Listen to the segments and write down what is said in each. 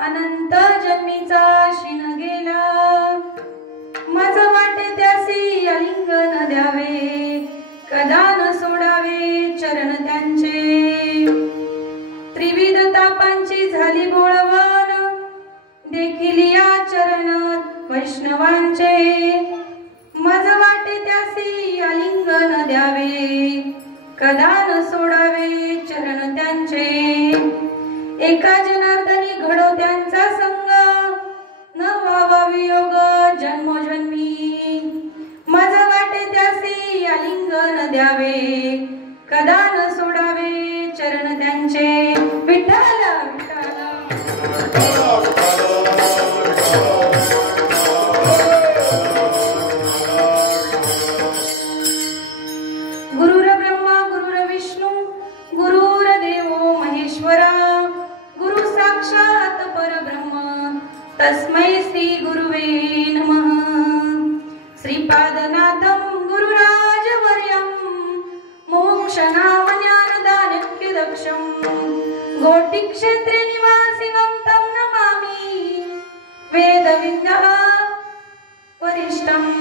अनंत जन्मीचा शिन गेला, मज वाटे त्यासी अलिंगन द्यावे, कदा न सोडावे चरण त्यांचे। त्रिविध तापांची झाली बोळवण, देखील या चरणात वैष्णवांचे। मज वाटे त्यासी अलिंगन द्यावे, कदा न सोडावे चरण त्यांचे। एका जनार्दनी घडो त्यांचा संग, न व्हावा वियोग जन्मोजन्मी। मज वाटे त्यासी अलिंगन द्यावे, कदा न सोडावे चरण त्यांचे। विठ्ठल गुरुर्ब्रह्मा गुरुर्विष्णू गुरुर्देवो महेश्वरा, गुरु साक्षात परब्रह्म तस्मै श्री गुरुवे नमः। श्रीपादनाथं गुरुराजवर्यं, मोक्षनाम ज्ञानदानक्यदक्षं, गोटिक्षेत्रे निवासिनं तं नमामि, वेदविद्या वरिष्ठम्।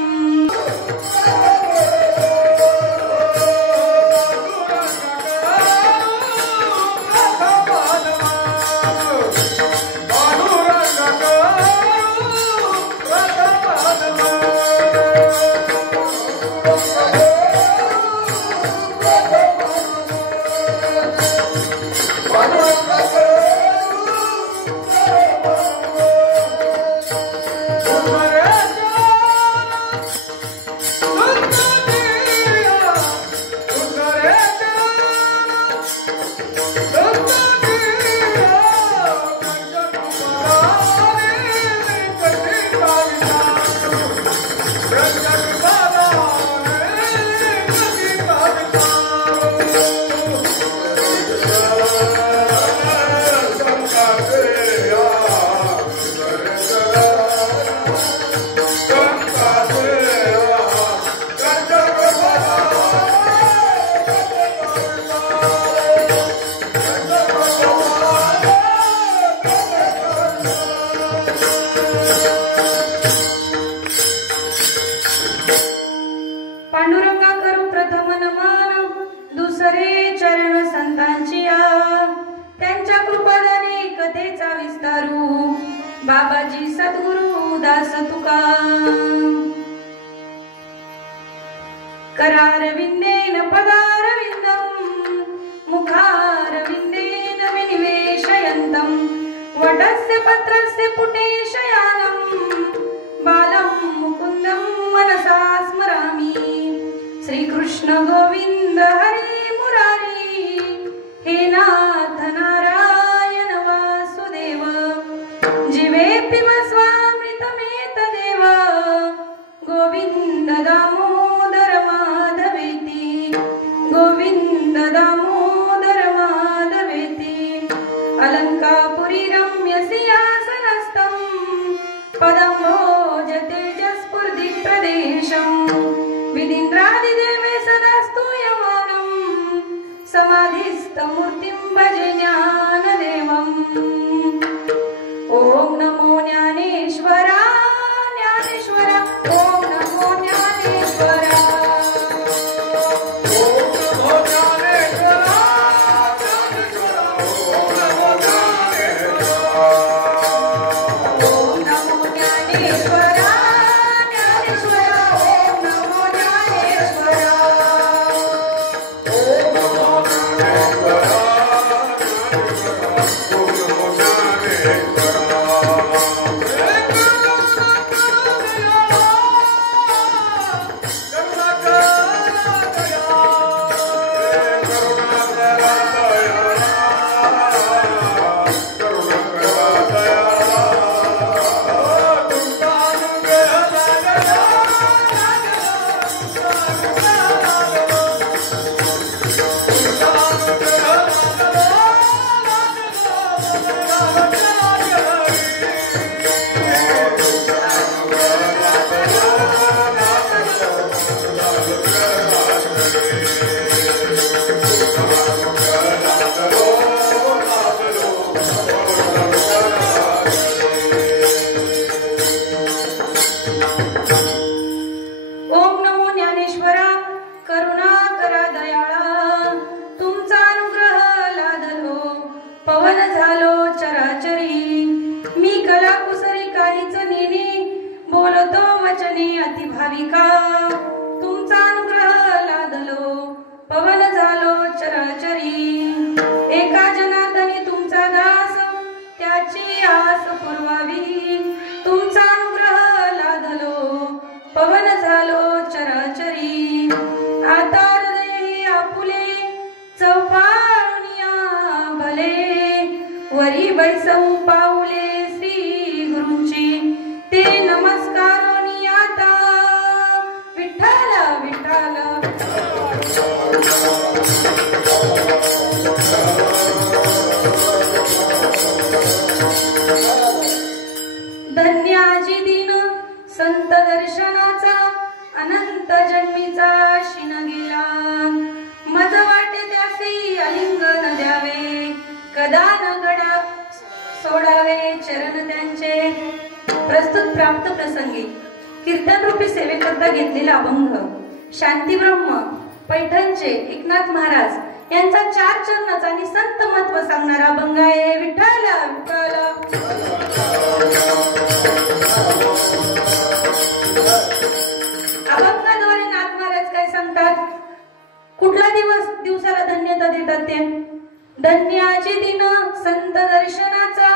बाबाजी सद्गुरु दास तुका करारविंदेन पदारविंदम मुखारविंदेन विनिवेशयन्तं वटस्य पत्रस्य पुटे शयानं बालं मुकुन्दं मनसा स्मरामि श्रीकृष्ण गोविंद हरि मुरारी हे नाथ नारायण वासुदेव जीवेऽपि स्वामृतमेतदेव गोविंद दामोदर माधवेति गोविंद दामोदर माधवेति अलंकापुरी रम्य सिंहासनस्थं पदं भोजते जस्फुर्दि प्रदेशं विदीन्द्रादिदेवे सदा स्तूयमानं समाधिस्थमूर्तिं भजे ज्ञानदेवम् ओम नमो ज्ञानेश्वरा ज्ञानेश्वरा ओम नमो ज्ञानेश्वरा ओम नमो ज्ञानेश्वरा ओम नमो ज्ञानेश्वरा ज्ञानेश्वरा ओम नमो ज्ञानेश्वरा ओम नमो ज्ञानेश्वरा तुमचा अनुग्रह लादलो पवन झालो चराचरी एका जनार्दनी तुमचा दास त्याची आस पुरवावी तुमचा अनुग्रह लादलो पवन झालो चराचरी आता हृदय आपुले चौपाळनिया भले वरी बैसऊ पाऊले श्री गुरूंची ते नमस्कार धन्याजी दिन संत दर्शनाचा अनंत जन्मीचा शिन गेला मज वाटे त्यासी अलिंगन द्यावे कदा न गडा सोडावे चरण त्यांचे प्रस्तुत प्राप्त प्रसंगी कीर्तन रूपी सेवेकरता घेतलेला अभंग शांती ब्रह्म पैठणचे एकनाथ महाराज यांचा 4 चरणाचा आणि संत महत्व सांगणारा अभंग आहे विठ्ठल विठ्ठल अभंगाद्वारे नाथ महाराज काय सांगतात कुठला दिवसाला धन्यता देतात ते धन्याचे दिन संत दर्शनाचा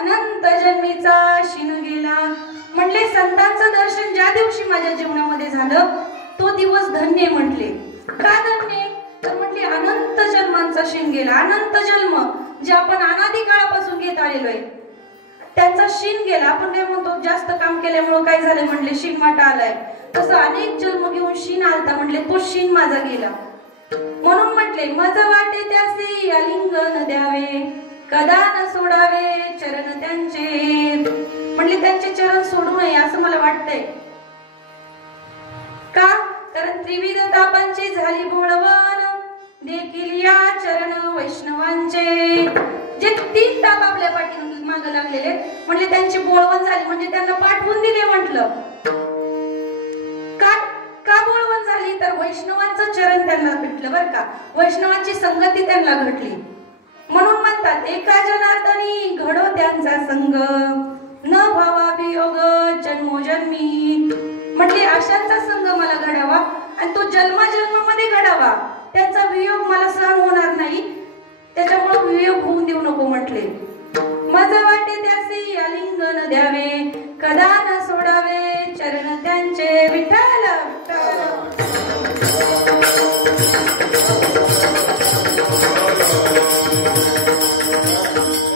अनंत जन्मीचा शिन गेला म्हटले संतांचं दर्शन ज्या दिवशी माझ्या जीवनामध्ये झालं तो दिवस धन्य म्हटले का धन्य तर म्हटले अनंत जन्मांचा शिन गेला अनंत जन्म जे आपण अनादी काळापासून घेत आलेलो आहे त्यांचा शिन गेला आपण काय म्हणतो जास्त काम केल्यामुळे काय झालं म्हटले शिन वाटा आलाय तसं अनेक जन्म घेऊन शिन आलता म्हटले तो शिन माझा गेला म्हणून म्हटले मज वाटे त्यासी अलिंगन द्यावे कदा न सोडावे चरण त्यांचे म्हटले त्यांचे चरण सोडू नये असं मला वाटतंय का कारण त्रिविध तापांची झाली बोळवण देखील या चरण वैष्णवांचे जे 3 ताप आपल्या पाठी मागे लागलेले म्हणजे त्यांची बोळवण झाली म्हणजे त्यांना पाठवून दिले म्हटलं का बोळवण झाली तर वैष्णवांचं चरण त्यांना भेटलं बरं का वैष्णवांची संगती त्यांना घडली म्हणून म्हणतात एका जनार्दनी घडो त्यांचा संग भावाभियोग जन्मोजन्मी. म्हटले अशांचा संग मला घडावा आणि तो जन्माजन्मामध्ये घडावा. त्यांचा वियोग मला सहन होणार नाही, त्याच्यामुळे वियोग होऊन देऊ नको म्हटले. माझा वाटे त्यासी आलिंगन द्यावे, कदा न सोडावे चरण त्यांचे. विठ्ठल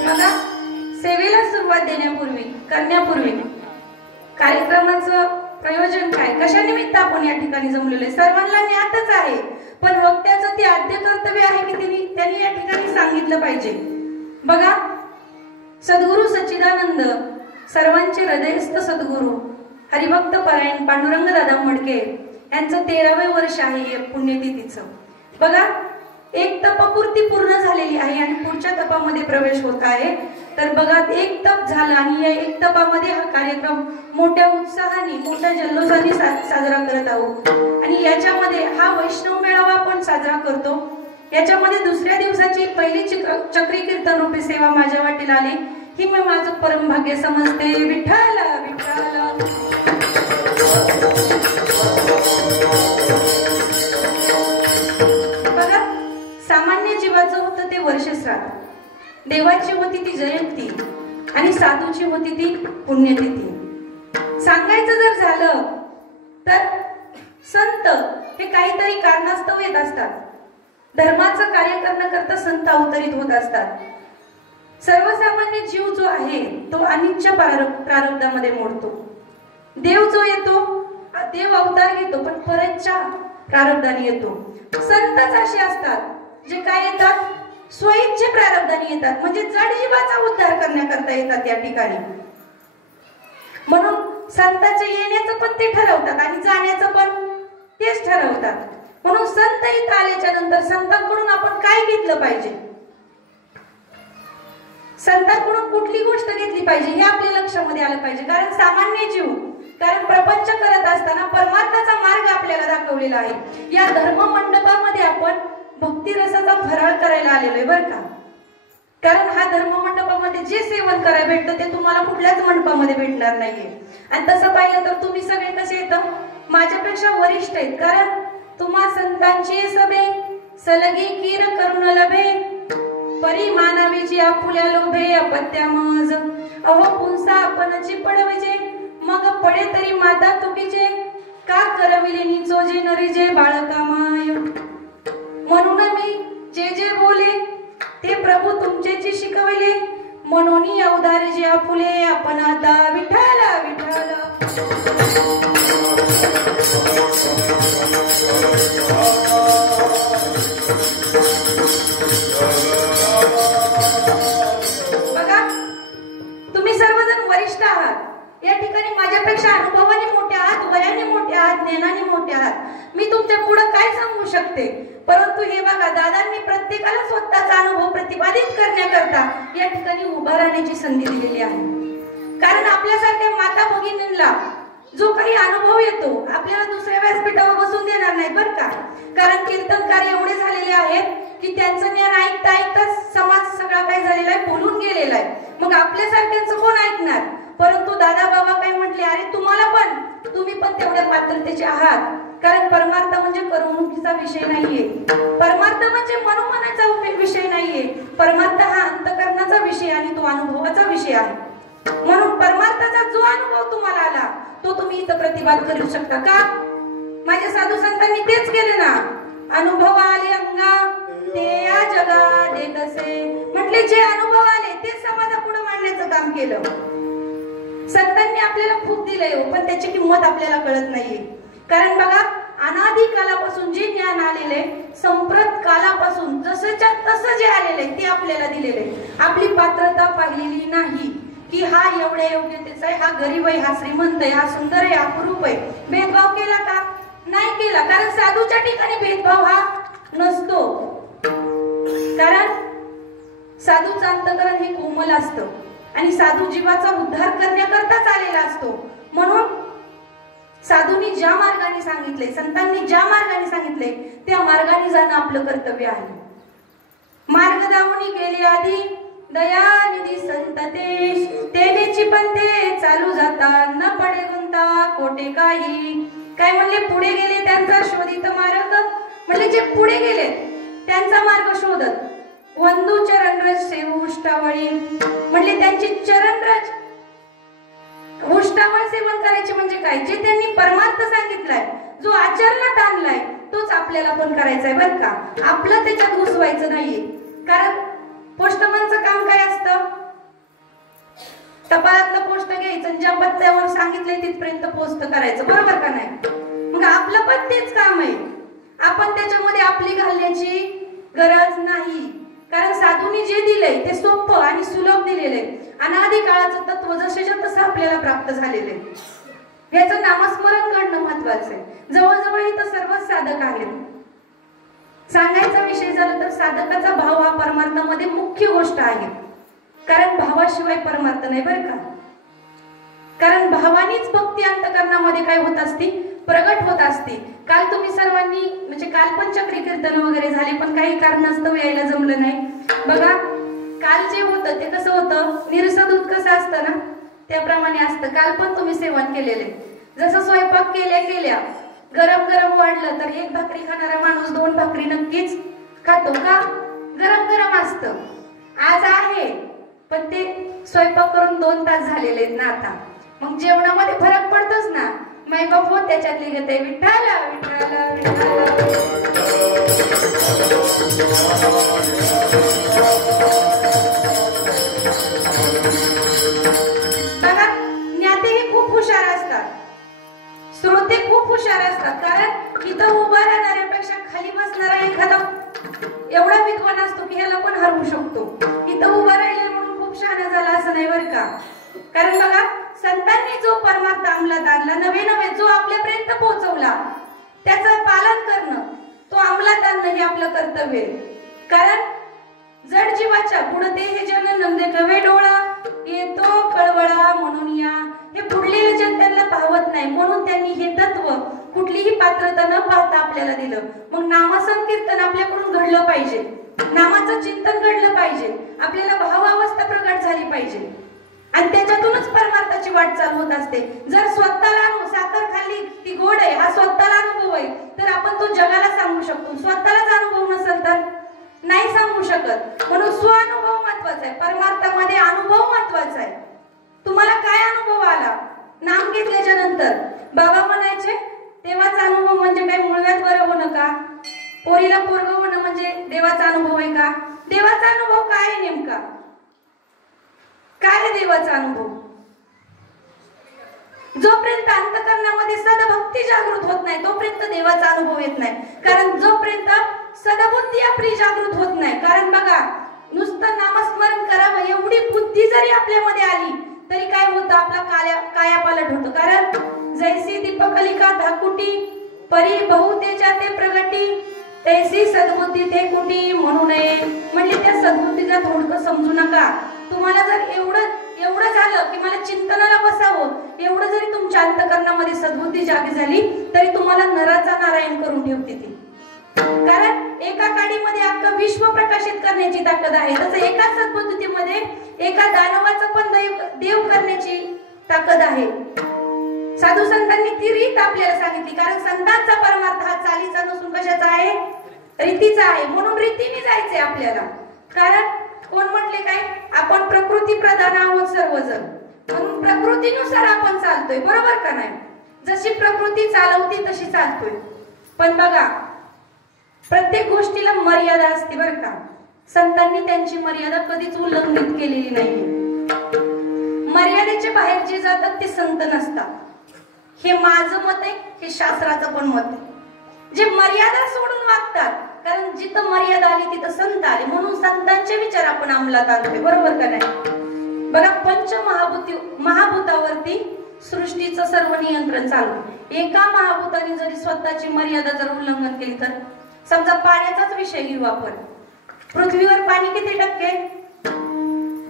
बघा, सेवेला सुरुवात देण्यापूर्वी करण्यापूर्वी कार्यक्रमाचं प्रयोजन काय, कशा निमित्त आपण या ठिकाणी जमलेलो आहे, सर्वांना ज्ञातच आहे. पण वक्त्याचं ते आद्य कर्तव्य आहे की त्यांनी या ठिकाणी सांगितलं पाहिजे. बघा, सद्गुरु सच्चिदानंद सर्वांचे हृदयस्थ सद्गुरु हरिभक्त परायण पांडुरंग दादा मडके यांचं 13वे वर्ष आहे पुण्यतिथीचं. बघा, एक तपपूर्ती पूर्ण झालेली आहे आणि पुढच्या तपामध्ये प्रवेश होत आहे. तर बघा, एक तप झालं आणि या एक तपामध्ये हा कार्यक्रम मोठ्या उत्साहाने मोठ्या जल्लोषाने साजरा करत आहोत. आणि याच्यामध्ये हा वैष्णव मेळावा आपण साजरा करतो. याच्यामध्ये दुसऱ्या दिवसाची पहिली चक्री कीर्तन रूपी सेवा माझ्या वाटेला आली, ही मी माझं परम भाग्य समजते. विठ्ठल विठ्ठल. बघा, सामान्य जीवाचं होतं ते वर्षश्राद्ध, देवाची होती ती जयंती आणि साधूची होती ती पुण्यतिथी. सांगायचं जर झालं तर संत हे काहीतरी कारणास्तव येत असतात. धर्माचं कार्य करण्याकरता संत अवतरित होत असतात. सर्वसामान्य जीव जो आहे तो अनिच्छ प्रारब्धामध्ये मोडतो. देव जो येतो, देव अवतार घेतो, पण परतच्या प्रारब्धाने येतो. संतच असे असतात जे काय येतात, स्वइच्छे प्रारब्धाने येतात, म्हणजे जड जीवाचा उद्धार करण्याकरता येतात या ठिकाणी. म्हणून संतांचे येण्याचं पण ते ठरवतात आणि जाण्याचं पण तेच ठरवतात. म्हणून संत इथं आल्याच्या नंतर संतांकडून आपण काय घेतलं पाहिजे, संतांकडून कुठली गोष्ट घेतली पाहिजे हे आपल्या लक्षामध्ये आलं पाहिजे. कारण सामान्य जीव, कारण प्रपंच करत असताना परमार्थाचा मार्ग आपल्याला दाखवलेला आहे. या धर्म मंडपामध्ये आपण भक्ती रसाचा फराळ करायला आलेलो आहे बरं का. कारण हा धर्म मंडपामध्ये जे सेवन करायला भेटतं ते तुम्हाला कुठल्याच मंडपामध्ये भेटणार नाहीये. आणि तसं पाहिलं तर तुम्ही सगळे कसे येतं, माझ्यापेक्षा वरिष्ठ आहेत. कारण तुम्हा संतांची सभे सलगी कीर करून लभे, परी मानावीची आपुल्या लोभे अपत्या मज. अहो पुंसा आपणची पडविजे, मग पडे तरी माता तुकीचे, का करविले निचोजे नरीजे बाळकामाय. म्हणून मी जे जे बोले ते प्रभू तुमचेची शिकविले, म्हणून अवधार जे आपुले आपण आता. विठ्ठल विठ्ठल. बघा, तुम्ही सर्वजण वरिष्ठ आहात. या ठिकाणी माझ्यापेक्षा अनुभवाने मोठे आहात, वयाने मोठे आहात, ज्ञानाने मोठे आहात. मी तुमच्या पुढे काय सांगू शकते, परंतु हे बघा, दादांनी प्रत्येकाला स्वतःचा अनुभव प्रतिपादित करण्याकरता या ठिकाणी उभा राहण्याची संधी दिलेली आहे. कारण आपल्यासारख्या माता भगिनींना जो काही अनुभव येतो आपल्याला दुसऱ्या व्यासपीठावर बसून देणार नाही बरं का. कारण कीर्तनकार एवढे झालेले आहेत की त्यांचं ज्ञान ऐकता ऐकताच समाज सगळा काय झालेला आहे, बोलून गेलेला आहे. मग आपल्यासारख्यांचं कोण ऐकणार. परंतु दादा बाबा काय म्हटले, अरे तुम्ही पण तेवढ्या पात्रतेचे आहात. कारण परमार्थ म्हणजे करमणुकीचा विषय नाहीये, परमार्थ म्हणजे मनोमनाचा विषय नाहीये. परमार्थ हा अंतकरणाचा विषय आणि तो अनुभवाचा विषय आहे. म्हणून परमार्थाचा जो अनुभव तुम्हाला आला तो तुम्ही इथं प्रतिपाद करू शकता का. माझ्या साधू संतांनी तेच केले ना, अनुभव आले अंगा ते या जगा देतसे. म्हटले जे अनुभव आले ते समाजापुढे मांडण्याचं काम केलं. संतांनी आपल्याला खूप दिलंय हो, पण त्याची किंमत आपल्याला कळत नाहीये. कारण बघा, अनादी कालापासून जे ज्ञान आलेले, संप्रत कालापासून जसंच्या तसं जे आलेले ते आपल्याला दिलेले. आपली पात्रता पाहिलेली नाही की हा एवढ्या योग्यतेचा आहे, हा गरीब आहे, हा श्रीमंत आहे, हा सुंदर आहे, अपरूप आहे. भेदभाव केला का, नाही केला. कारण साधूच्या ठिकाणी भेदभाव हा नसतो. कारण साधूचं अंतकरण हे कोमल असतं आणि साधू जीवाचा उद्धार करण्याकरताच आलेला असतो. म्हणून साधूंनी ज्या मार्गाने सांगितले, संतांनी ज्या मार्गाने सांगितले त्या मार्गाने जाणं आपलं कर्तव्य आहे. मार्ग दावणी गेले आधी दयानिधी संत तेनेची पंथे चालू जाता न पडे गुंता कोटे काही. काय म्हणले? पुढे गेले त्यांचा शोधित मार्ग. म्हणले जे पुढे गेले त्यांचा मार्ग शोधत. वंदू चरणरज सेवू उष्टावळी. म्हणले त्यांची चरणरज उष्टावळ सेवन करायचे म्हणजे काय? जे त्यांनी परमार्थ सांगितलाय, जो आचरणात आणलाय, तोच आपल्याला पण करायचा आहे बरं का. आपलं त्याच्यात घुसवायचं नाहीये. कारण पोस्टमनचं काम काय असतं? टपालातलं पोस्ट घ्यायचं, ज्या पत्त्यावर सांगितलंय तिथपर्यंत पोस्ट करायचं, बरोबर का नाही? मग आपलं पण तेच काम आहे. आपण त्याच्यामध्ये आपली घालण्याची गरज नाही. कारण साधूंनी जे दिलंय ते सोपं आणि सुलभ दिलेलं आहे. अनादी काळाचं तत्व जसेच्या तसं आपल्याला प्राप्त झालेलं आहे. याचं नामस्मरण करणं महत्वाचं आहे. जवळजवळ इथं सर्वच साधक आहेत. सांगायचा विषय झाला तर साधकाचा भाव हा परमार्थामध्ये मुख्य गोष्ट आहे. कारण भावाशिवाय परमार्थ नाही बरं का. कारण भावानीच भक्ती अंतकरणामध्ये काय होत असती? प्रगट होत असते. काल तुम्ही सर्वांनी म्हणजे काल पण चक्री कीर्तन वगैरे झाले, पण काही कारणास्तव यायला जमलं नाही. बघा काल जे होतं ते कसं होतं? निरस दूध कसं असतं ना त्याप्रमाणे असतं. काल पण तुम्ही सेवन केलेले. जसं स्वयंपाक केल्या गरम गरम वाढलं तर एक भाकरी खाणारा माणूस 2 भाकरी नक्कीच खातो का? गरम गरम असतं. आज आहे पण ते स्वयंपाक करून 2 तास झालेले आहेत ना आता. मग जेवणामध्ये फरक पडतोच ना. माय बाप हो त्याच्यातली गत आहे विठ्ठला विठ्ठला विठ्ठला. बघा ज्ञातेही खूप हुशार असतात, श्रोते खूप हुशार असतात. कारण इथं उभा राहणाऱ्यापेक्षा खाली बसणारा एखादा एवढा विद्वान असतो की ह्याला पण हरवू शकतो. इथं उभा राहिले म्हणून खूप शहाणा झाला असं नाही बरं का. कारण बघा संतांनी जो परमार्थ अंमलात आणला, नवे जो आपल्यापर्यंत पोहोचवला, त्याचं पालन करणं, तो अंमलात आणणं हे आपलं कर्तव्य आहे. कारण जड जीवाच्या पुढे ते हे जन नंदे कवे डोळा येतो कळवळा म्हणून या. हे पुढलेलं जन त्यांना पाहत नाही म्हणून त्यांनी हे तत्व कुठलीही पात्रता न पाहता आपल्याला दिलं. मग नामसंकीर्तन आपल्याकडून घडलं पाहिजे, नामाचं चिंतन घडलं पाहिजे, आपल्याला भावावस्था प्रगट झाली पाहिजे आणि त्याच्यातूनच परमार्थाची वाटचाल होत असते. जर स्वतःला साखर खाल्ली ती गोड आहे हा स्वतःला अनुभव आहे तर आपण तो जगाला सांगू शकतो. स्वतःलाच अनुभव नसेल तर नाही सांगू शकत. म्हणून स्वानुभव महत्वाचा आहे. परमार्थामध्ये अनुभव महत्वाचा आहे. तुम्हाला काय अनुभव आला? नाम घेतल्याच्या नंतर बाबा म्हणायचे देवाचा अनुभव म्हणजे काय मुळव्यात बरं होणं का? पोरीला पोरग होणं म्हणजे देवाचा अनुभव आहे का? देवाचा अनुभव काय आहे नेमका? काय आहे देवाचा अनुभव? जोपर्यंत अंतकरणामध्ये सद्भक्ती जागृत होत नाही तोपर्यंत देवाचा अनुभव येत नाही. कारण जोपर्यंत सद्बुद्धी आपली जागृत होत नाही. कारण बघा नुसतं नामस्मरण करावं एवढी बुद्धी जरी आपल्यामध्ये आली तरी काय होतं? आपला कायापालट होतं. कारण जैसी दीपकलिका धाकुटी परी बहुतेच्या ते प्रगटी तैसी सद्बुद्धी ते कुटी म्हणू नये. म्हणजे त्या सद्बुद्धीला थोडं समजू नका. तुम्हाला जर एवढं झालं की मला चिंतनाला बसावं, एवढं जरी तुमच्या अंतकरणामध्ये सद्बुद्धी जागी झाली तरी तुम्हाला नराचा नारायण करून ठेवते ती. कारण एका काडीमध्ये अख्खं विश्व प्रकाशित करण्याची ताकद आहे, तसं एका सद्बुद्धीमध्ये एका दानवाचं पण देव करण्याची ताकद आहे. साधू संतांनी ती रीत आपल्याला सांगितली. कारण संतांचा परमार्थ हा चालीचा नसून कशाचा आहे? रीतीचा आहे. म्हणून रीतीने जायचंय आपल्याला. कारण कोण म्हटले काय? आपण प्रकृती प्रधान आहोत सर्वजण, म्हणून प्रकृतीनुसार आपण चालतोय, बरोबर का नाही? जशी प्रकृती चालवती तशी चालतोय. पण बघा प्रत्येक गोष्टीला मर्यादा असते बरं का. संतांनी त्यांची मर्यादा कधीच उल्लंघित केलेली नाहीये. मर्यादेच्या बाहेर जे जातात ते संत नसतात. हे माझं मत आहे, हे शास्त्राचं पण मत आहे. जे मर्यादा सोडून वागतात, कारण जिथं मर्यादा आली तिथं संत आले, म्हणून संतांचे विचार आपण अंमलात आणतोय, बरोबर का नाही? बघा महाभूतावरती सृष्टीचं सर्व नियंत्रण चालू. एका महाभूताने जरी स्वतःची मर्यादा जर उल्लंघन केली तर, समजा पाण्याचाच विषय घेऊ आपण. पृथ्वीवर पाणी किती टक्के?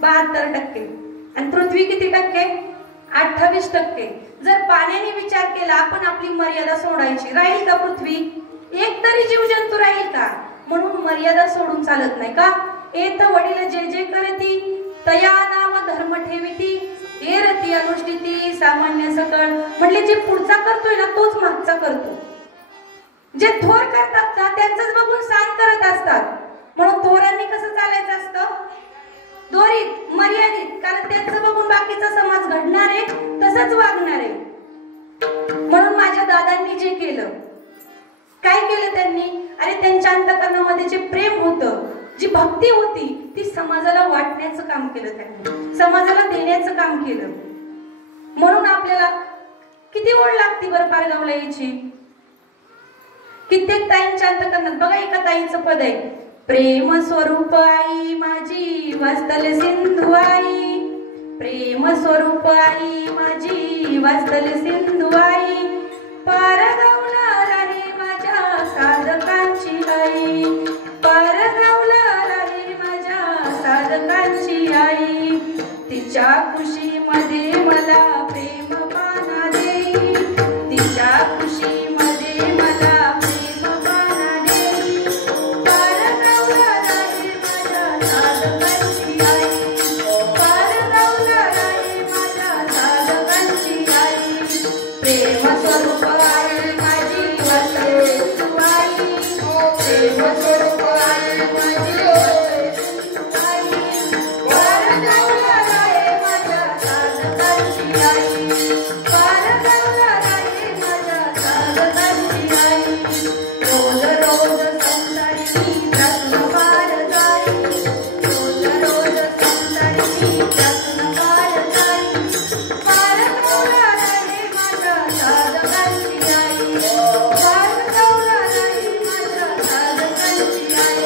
72%. आणि पृथ्वी किती टक्के? 28%. जर पाण्याने विचार केला आपण आपली मर्यादा सोडायची, राहील का पृथ्वी? एक तरी जीवजंतू राहील का? म्हणून मर्यादा सोडून चालत नाही का? एत वडील जे जे करती तया नाम धर्म ठेविती एर करती या गोष्टी ती सामान्य सकळ. म्हटले जे पुढचा करतोय ना तोच मागचा करतो. जे थोर करतात ना त्यांचंच बघून सांग करत असतात. म्हणून थोरांनी कसं चालायचं असतं, दोरीत मर्यादित, कारण त्यांचं बघून बाकीचा समाज घडणार आहे तसंच वागणार आहे. म्हणून माझ्या दादांनी जे केलं, काय केलं त्यांनी, अरे त्यांच्या अंतःकरणामध्ये जे प्रेम होतं, जी भक्ती होती, ती समाजाला वाटण्याचं काम केलं त्यांनी, समाजाला देण्याचं काम केलं. म्हणून आपल्याला किती ओढ लागते बरं पारगावला यायची. कित्येक ताईंच्या अंतःकरणात बघा, एका ताईंचं पद आहे, प्रेम स्वरूप आई माझी वास्तल सिंधू आई, प्रेम स्वरूप आई माझी वास्तल सिंधू आई, पारगावला राहे माझ्या साधकांची आई, पारगावला राहे माझ्या साधकांची आई, तिच्या खुशीमध्ये मला प्रेम पाना देई, तिच्या खुशीमध्ये मला प्रेम पाना देई, पारगावला राहे माझ्या साधकांची आई, पारगावला राहे माझ्या साधकांची आई, प्रेम स्वरूप आई माझी वास्तल सिंधू आई, प्रेम स्वरूप आई माझी वास्तल सिंधू आई, पारगावला राहे माझ्या साधकांची आई, पारगावला राहे माझ्या साधकांची आई, रोज रोज सौंदर्यी त्यातून पार जाई, रोज रोज सौंदर्यी त्यातून पार जाई, पारगावला राहे माझ्या साधकांची आई, पारगावला राहे माझ्या साधकांची आई.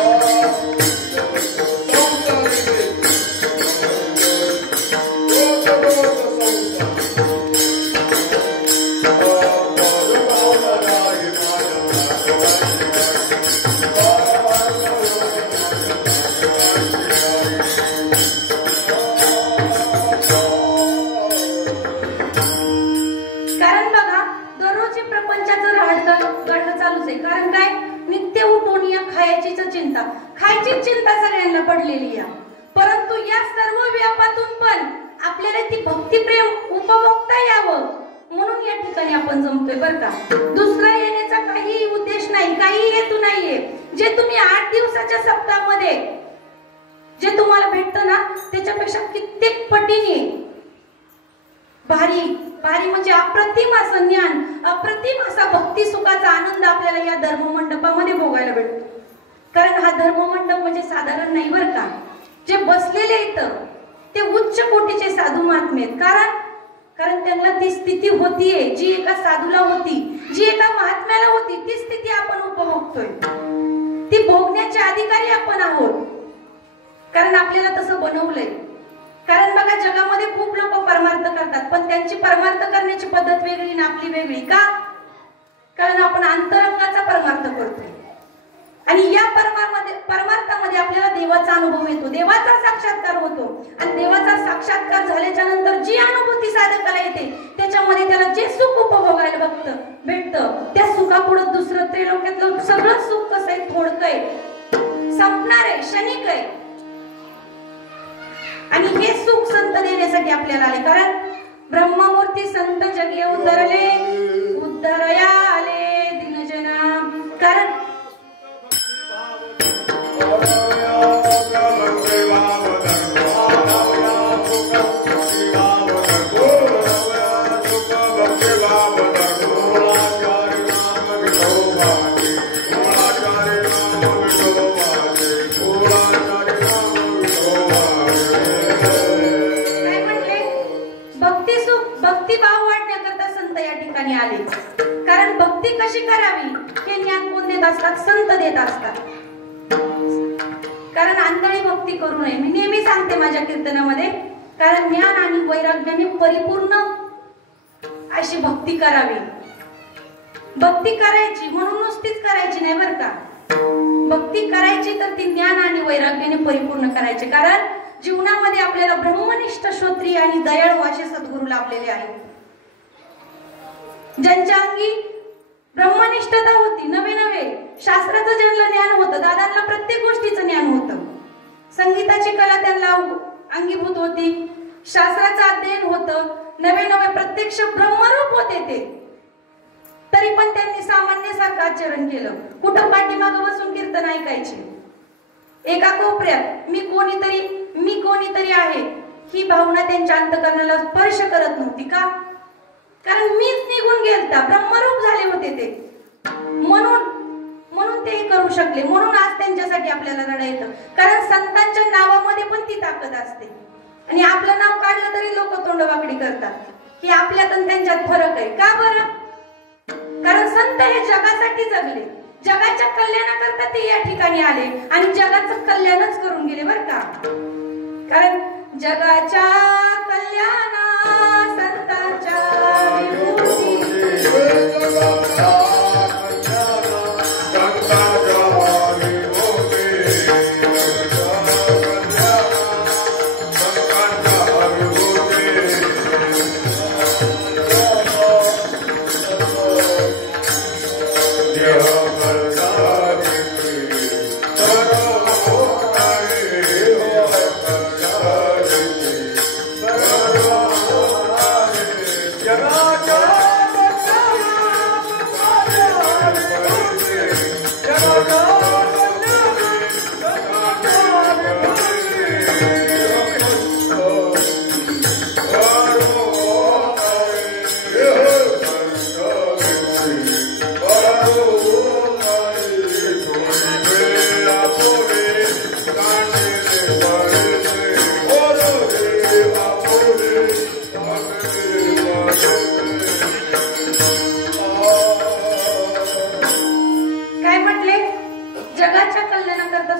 कारण बघा, दररोज प्रपंचाचं गढ चालूच आहे. कारण काय, नित्य उठून या खायचीच चिंता, खायचीच चिंता सगळ्यांना पडलेली आहे. परंतु या सर्व व्यापातून पण आपल्याला ती भक्तिप्रेम उपभोगता यावं म्हणून या ठिकाणी आपण जमतोय बरं का. दुसरा येण्याचा काही उद्देश नाही, काही हेतू नाहीये. जे तुम्ही 8 दिवसाच्या सप्ताहामध्ये जे तुम्हाला भेटतं ना, त्याच्यापेक्षा कित्येक पटीने भारी भारी म्हणजे अप्रतिम असं ज्ञान, अप्रतिम असा भक्ती सुखाचा आनंद आपल्याला या धर्ममंडपामध्ये भोगायला भेटतो. कारण हा धर्ममंडप म्हणजे साधारण नाही बरं का. जे बसलेले इथं ते उच्च कोटीचे साधू महात्मे आहेत. कारण त्यांना ती स्थिती होतीये जी एका साधूला होती, जी एका महात्म्याला होती, ती स्थिती आपण उपभोगतोय. ती भोगण्याचे अधिकारी आपण आहोत, कारण आपल्याला तसं बनवलंय. कारण बघा, जगामध्ये खूप लोक परमार्थ करतात, पण त्यांची परमार्थ करण्याची पद्धत वेगळी आणि आपली वेगळी. का? कारण आपण अंतरंगाचा परमार्थ करतोय आणि या परमार्थामध्ये आपल्याला देवाचा अनुभव येतो, देवाचा साक्षात्कार होतो. आणि देवाचा साक्षात्कार झाल्याच्या नंतर जी अनुभूती साधकाला येते, त्याच्यामध्ये त्याला जे सुख उपभोगायला भेटतं, त्या सुखापुढे दुसरं त्रैलोक्यातलं सगळं सुख कसं आहे, थोडकं आहे, संपणार आहे, क्षणिक आहे. आणि हे सुख संत देण्यासाठी आपल्याला आले. कारण ब्रह्ममूर्ती संत जगे उतरले, उद्धरया आले दिनजना. कारण भक्तिभाव वाढण्याकरता संत या ठिकाणी आले. कारण भक्ती कशी करावी हे ज्ञान कोण देत असतात? संत देत असतात. कारण आंधळी भक्ती करू नये. मी नेहमी सांगते माझ्या कीर्तनामध्ये, कारण ज्ञान आणि वैराग्याने परिपूर्ण अशी भक्ती करावी. भक्ती करायची म्हणून नुसतीच करायची नाही बरं का. भक्ती करायची तर ती ज्ञान आणि वैराग्याने परिपूर्ण करायची. कारण जीवनामध्ये आपल्याला ब्रह्मनिष्ठ, श्रोत्रिय आणि दयाळू असे सद्गुरू लाभलेले आहेत. ज्यांच्या अंगी ब्रह्मनिष्ठता होती, नवे नवे शास्त्राचं ज्यांना ज्ञान होतं, दादांना प्रत्येक गोष्टीचं ज्ञान होतं, संगीताची कला त्यांना अंगीभूत होती, शास्त्राचं अध्ययन होतं, नवे नवे प्रत्यक्ष ब्रह्मरूप होते ते, तरी पण त्यांनी सामान्यासारखं आचरण केलं. कुठं पाठीमागं बसून कीर्तन ऐकायचे, एका कोपऱ्यात मी कोणीतरी आहे ही भावना त्यांच्या अंतःकरणाला स्पर्श करत नव्हती. का? कारण मीच निघून गेलता, ब्रह्मरूप झाले होते ते, म्हणून ते करू शकले. म्हणून आज त्यांच्यासाठी आपल्याला रडा येतं, कारण संतांच्या नावामध्ये पण ती ताकद असते. आणि आपलं नाव काढलं तरी लोक तोंडवाकडी करतात की आपल्यात आणि त्यांच्यात फरक आहे. का बरं? कारण संत हे जगासाठी जगले, जगाच्या कल्याणाकरता ते या ठिकाणी आले आणि जगाचं कल्याणच करून गेले बरं का. कारण जगाच्या कल्याणा संतांच्या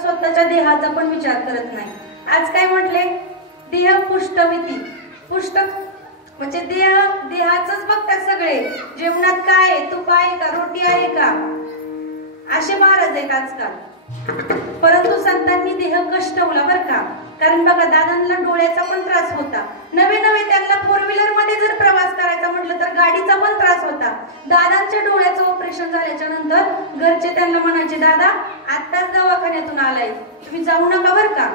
स्वतःच्या देहाचा पण विचार करत नाही. आज काय म्हटले? देह पुष्टविती. पुष्ट म्हणजे देहाचंच बघतात सगळे. जेवणात काय आहे, तूप आहे का, रोटी आहे का, असे महाराज आहेत आजकाल. परंतु संतांनी देह कष्टवला बर का. कारण बघा, दादांना डोळ्याचा पण त्रास होता. नवे त्यांना फोर व्हीलर मध्ये जर प्रवास करायचा म्हटलं तर गाडीचा पण त्रास होता. दादांच्या डोळ्याचं ऑपरेशन झाल्याच्या नंतर घरचे त्यांना म्हणायचे, दादा आत्ताच दवाखान्यातून आलाय, तुम्ही जाऊ नका बर का.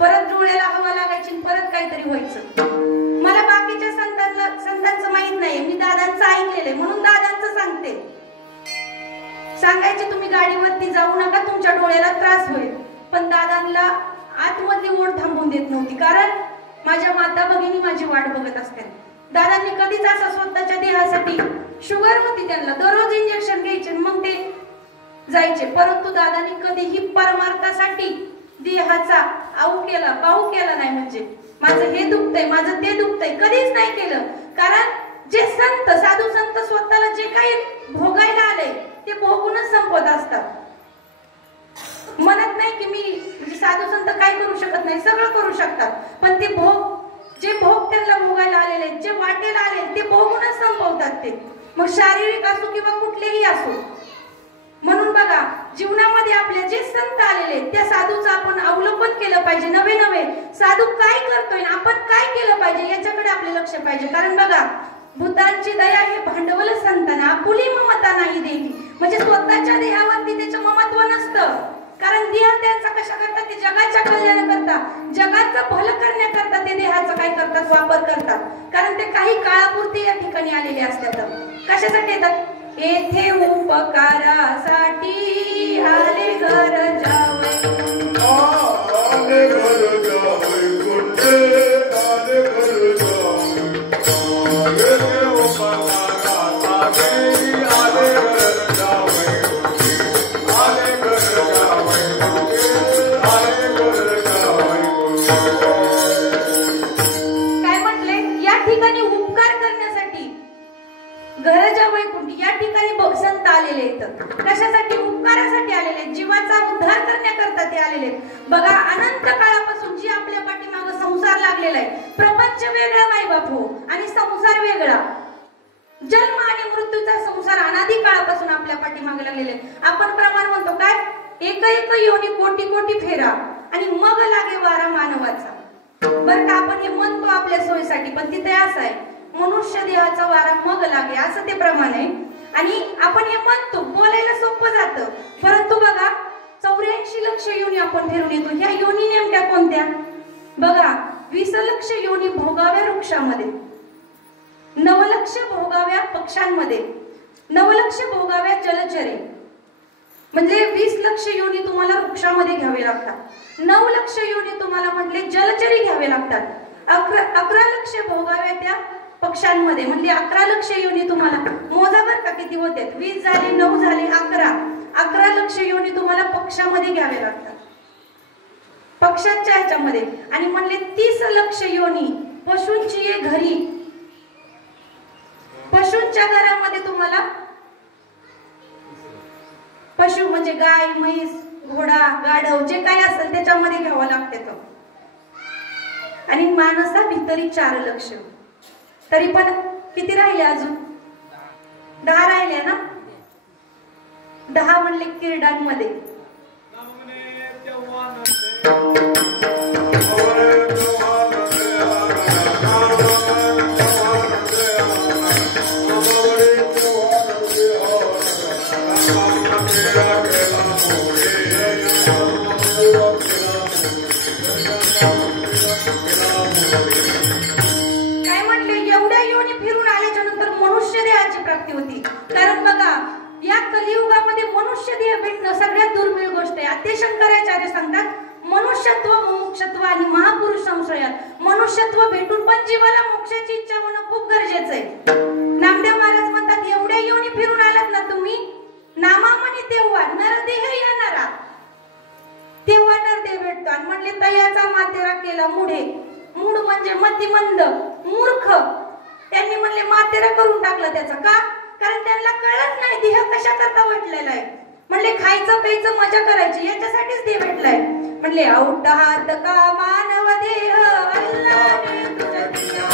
परत डोळ्याला हवा लागायची, परत काहीतरी व्हायचं. मला बाकीच्या संतांचं माहित नाही, मी दादांचं ऐकलेलं म्हणून दादांचं सांगते. सांगायचे तुम्ही गाडीवरती जाऊ नका, तुमच्या डोळ्याला त्रास होईल. पण दादांना आतमधली ओढ थांबवून देत नव्हती, कारण माझ्या माता भगिनी माझी वाट बघत असतात. दादांनी कधीच असं स्वतःच्या देहासाठी, शुगर होती त्यांना, दररोज इंजेक्शन घ्यायचे मग ते जायचे. परंतु दादांनी कधीही परमार्थासाठी देहाचा पाऊ केला नाही. म्हणजे माझं हे दुखतंय, माझं ते दुखतंय, कधीच नाही केलं. कारण जे संत, साधू संत स्वतःला जे काही भोगायला आले ते भोगूनच संपत असतात. म्हणत नाही की मी साधू संत काय करू शकत नाही, सगळं करू शकतात. पण ते जे भोग त्यांना भोगायला आलेले, जे वाटेला आले ते भोगूनच संपवतात ते, मग शारीरिक असो किंवा कुठलेही असो. म्हणून बघा, जीवनामध्ये आपल्या जे संत आलेले त्या साधूचं आपण अवलोकन केलं पाहिजे. नवे साधू काय करतोय, आपण काय केलं पाहिजे याच्याकडे आपले लक्ष पाहिजे. कारण बघा, भूतांची दया हे भांडवल संतांना आपुली ममता नाही देही. म्हणजे स्वतःच्या देहावरती त्याचं ममत्व नसतं. कारण देह त्यांचा कशा करतात, ते जगाच्या कल्याणाकरता, जगाचं भलं करण्याकरता ते देहाचा काय करतात, वापर करतात. कारण ते काही काळापुरती या ठिकाणी आलेले असतात. कशासाठी येतात? येथे उपकारासाठी आले घर जावे, आले घर जावे, कुठे आले घर जावे, येथे उपकारासाठी आले घर जावे, आले घर जावे, आले घर जावे. काय म्हटले? या ठिकाणी उपकार करण्यासाठी घराच्या वैकुंठी या ठिकाणी संत आलेले आहेत. कशासाठी? उपकारासाठी आलेले, जीवाचा उद्धार करण्याकरता ते आलेले. बघा, अनंत काळापासून जी आपल्या पाठीमागे संसार लागलेला आहे, प्रपंच वेगळा माय बापू आणि संसार वेगळा, जन्म आणि मृत्यूचा संसार अनादी काळापासून आपल्या पाठीमागे लागलेला आहे. आपण प्रमाण म्हणतो काय, एक योनी कोटी कोटी फेरा आणि मग लागे वारा मानवाचा. बरं का, आपण हे म्हणतो आपल्या सोयीसाठी, पण तिथे असं आहे, मनुष्य देहाचा वारा मग लागे, असं ते प्रमाण आहे. आणि आपण हे म्हणतो, बोलायला सोपं जातं. परंतु बघा, 84 लक्ष योनी आपण फिरून येतो. ह्या योनी नेमक्या कोणत्या? बघा, 20 लक्ष योनी भोगाव्या वृक्षामध्ये, 9 लक्ष भोगाव्या पक्ष्यांमध्ये, 9 लक्ष भोगाव्या जलचरे. म्हणजे 20 लक्ष योनी तुम्हाला वृक्षामध्ये घ्यावे लागतात, 9 लक्ष योनी तुम्हाला म्हटले जलचरी घ्यावे लागतात, 11 लक्ष भोगाव्या त्या पक्ष्यांमध्ये, म्हणजे 11 लक्ष योनी तुम्हाला मोजा बर का किती होते. 20 झाले, 9 झाले, 11 लक्ष योनी तुम्हाला पक्षामध्ये घ्यावे लागतात, पक्ष्यांच्या ह्याच्यामध्ये. आणि म्हणले 30 लक्ष योनी पशूंची ये घरी, पशूंच्या घरामध्ये तुम्हाला पशु म्हणजे गाय, म्हैस, घोडा, गाढव जे काही असेल त्याच्यामध्ये घ्यावं लागते तो. आणि माणसा भितरी 4 लक्ष. तरी पण किती राहिले अजून? 10 राहिले ना. 10 म्हणले किरडांमध्ये. काय म्हटले? एवढ्या योनी फिरून आल्याच्या नंतर मनुष्य देहाची प्राप्ती होती. कारण बघा या कलियुगामध्ये मनुष्य देह भेटणं सगळ्यात दुर्मिळ गोष्ट आहे. आद्य शंकराचार्य सांगतात मनुष्यत्व, मुमुक्षत्व आणि महापुरुष संश्रयात मनुष्यत्व भेटून पण जीवाला मोक्षाची इच्छा होणं खूप गरजेचं आहे. नामदेव महाराज म्हणतात एवढ्या योनी फिरून आलात ना तुम्ही, नामामणी तेव्हा नरदेह येणारा, तेव्हा नरदेह भेटतो. आणि म्हणले तयाचा मातेरा केला मुढे. मूढ म्हणजे मतिमंद, मूर्ख. त्यांनी म्हणले मातेरा करून टाकलं त्याचा. का? कारण त्यांना कळत नाही देह कशा करता भेटलेला आहे. म्हणले खायचं प्यायचं मजा करायची याच्यासाठीच देह भेटलाय. म्हणले औट हात का मानव देह अल्लाने तुझ्या दिया.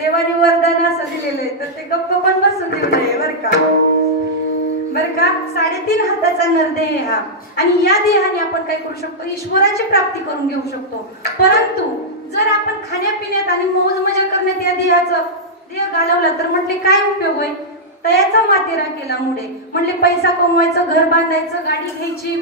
देवाने वरदान असं दिलेलं आहे तर ते गप्प पण बसून देऊ नये बर का. 3.5 हाताचा नरदेह हा आणि या देहाने आपण काय करू शकतो ईश्वराची प्राप्ती करून घेऊ शकतो. परंतु जर आपण खाण्यापिण्यात आणि मौज मजा करण्यात या देह घालवला तर म्हटले काय उपयोग होईल. तयाचा मातेरा केला मुळे म्हटले पैसा कमवायचं घर बांधायचं गाडी घ्यायची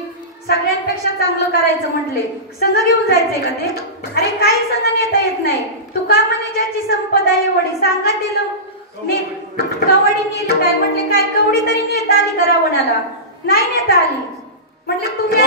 सगळ्यांपेक्षा चांगलं करायचं म्हटले संघ घेऊन जायचंय का ते. अरे काही संघ नेता येत नाही. तुका म्हणे ज्याची संपदा एवढी सांगा दिलं कवडी नेली काय म्हटले काय कवडी तरी नेता आली का रावणाला नाही नेता आली म्हटले तुम्ही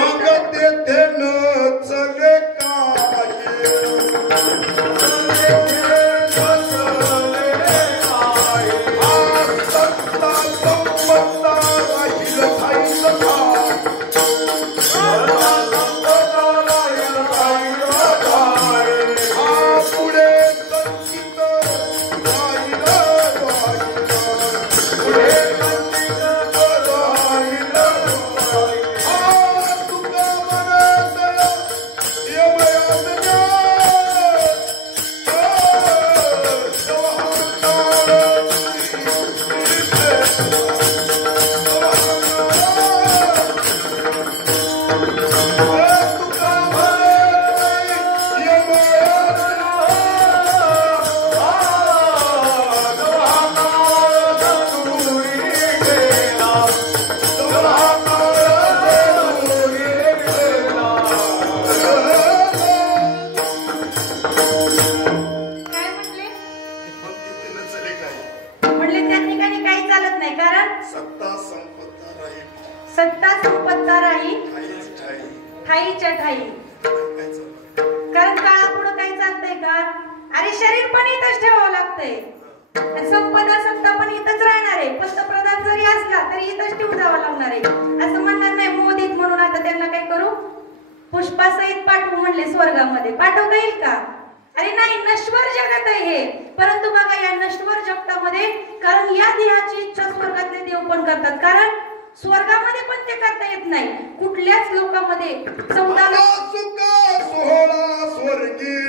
सत्ता संपत्ता राही ठाईच्या ठाई. कारण काळा पुढं काही चालतंय का. अरे शरीर पण इथंच ठेवावं लागतंय संपदा सत्ता पण इथंच राहणार आहे. पंतप्रधान जरी असला तरी इथंच ठेवून जावं लागणार आहे. असं म्हणणार नाही मोदीत म्हणून आता त्यांना काय करू पुष्पासहित पाठवू म्हणले स्वर्गामध्ये पाठवता येईल का. अरे नाही नश्वर जगत आहे हे. परंतु बघा या नश्वर जगतामध्ये कारण या देहाची इच्छा स्वर्गातले देव पण करतात. कारण स्वर्गामध्ये पण ते करता येत नाही. कुठल्याच लोकांमध्ये 14 सोहळा स्वर्गी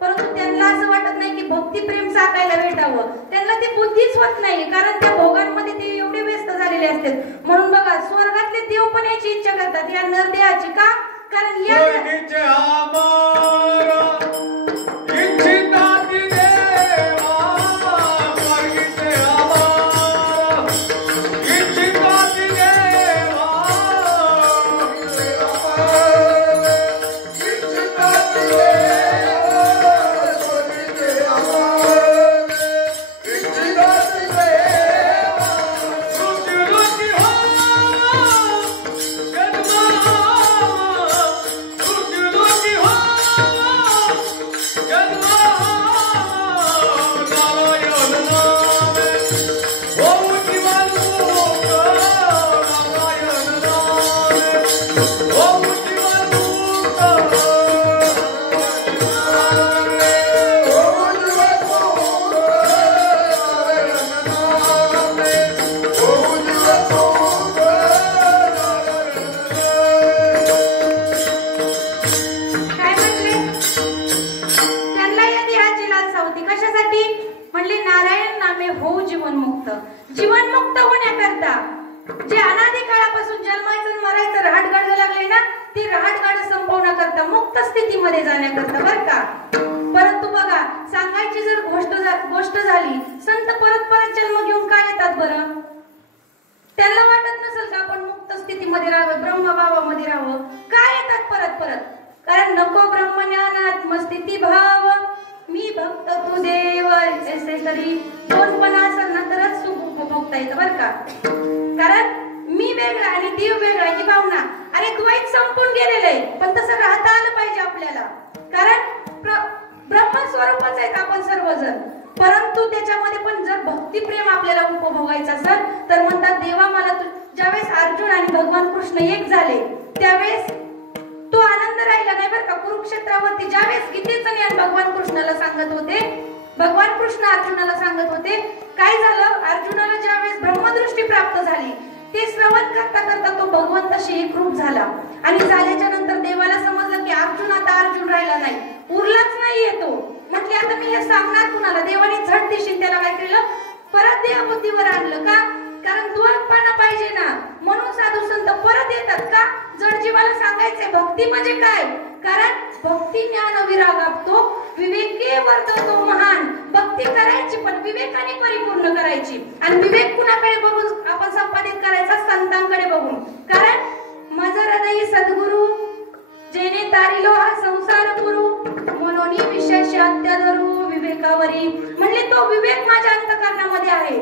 परंतु त्यांना असं वाटत नाही की भक्ती प्रेम साकायला भेटावं. त्यांना ती बुद्धीच होत नाही कारण त्या भोगांमध्ये ते एवढे व्यस्त झालेले असतात. म्हणून बघा स्वर्गातले देव पण याची इच्छा करतात या नरदेहाची. का कारण या ती राहटगाड संपवण्याकरता, मुक्त स्थितीमध्ये जाण्याकरता बरं का. परंतु बघा, सांगायची जर गोष्ट झाली, संत परत परत जन्म घेऊन काय येतात बरं? त्यांना वाटत नसेल का आपण मुक्त स्थितीमध्ये राहावं, ब्रह्मभावामध्ये राहावं? काय येतात परत परत? कारण नको ब्रह्मज्ञान आत्मस्थिती भाव, मी भक्त तू देव, असे तरी दोनपणा असेल ना तरच सुख उपभोगता येतं बरं का. कारण मी वेगळा आणि देव वेगळा ही भावना, अरे द्वैत संपून गेलेलं आहे, पण तसं राहता आलं पाहिजे आपल्याला. कारण ब्रह्मस्वरूपच आहेत आपण सर्वजण. परंतु त्याच्यामध्ये पण जर भक्तिप्रेम आपल्याला उपभोगायचं असेल तर म्हणतात देवा मला ज्यावेळेस अर्जुन आणि भगवान कृष्ण एक झाले त्यावेळेस तो आनंद राहिला नाही बरं का. कुरुक्षेत्रावरती ज्यावेळेस गीतेचं ज्ञान भगवान कृष्णाला सांगत होते, भगवान कृष्ण अर्जुनाला सांगत होते, काय झालं? अर्जुनाला ज्यावेळेस ब्रह्मदृष्टी प्राप्त झाली, ते श्रवण करता करता तो भगवंताशी एकरूप झाला. आणि झाल्याच्या नंतर देवाला समजलं की अर्जुन आता अर्जुन राहिला नाही, उरलाच नाहीये तो. म्हटले आता मी हे सांगणार कुणाला? देवाने झट दिशीन त्याला काय केलं? परत देवबुद्धीवर आणलं का? कारण दुःखपणा पाहिजे ना, म्हणून साधू संत परत येतात का? जड जीवाला सांगायचंय भक्ती म्हणजे काय. कारण भक्ती ज्ञान विरागातो, विवेके वर्ततो महान. भक्ती करायची पण विवेकाने परिपूर्ण करायची. आणि विवेक कुणाकडे बघून आपण संपादित करायचा? संतांकडे बघून. कारण माझा हृदय सद्गुरु जेने तारिलो हा संसार गुरु, म्हणून विशेष अत्यादरू विवेकावरी. म्हणले तो विवेक माझ्या अंतःकरणामध्ये आहे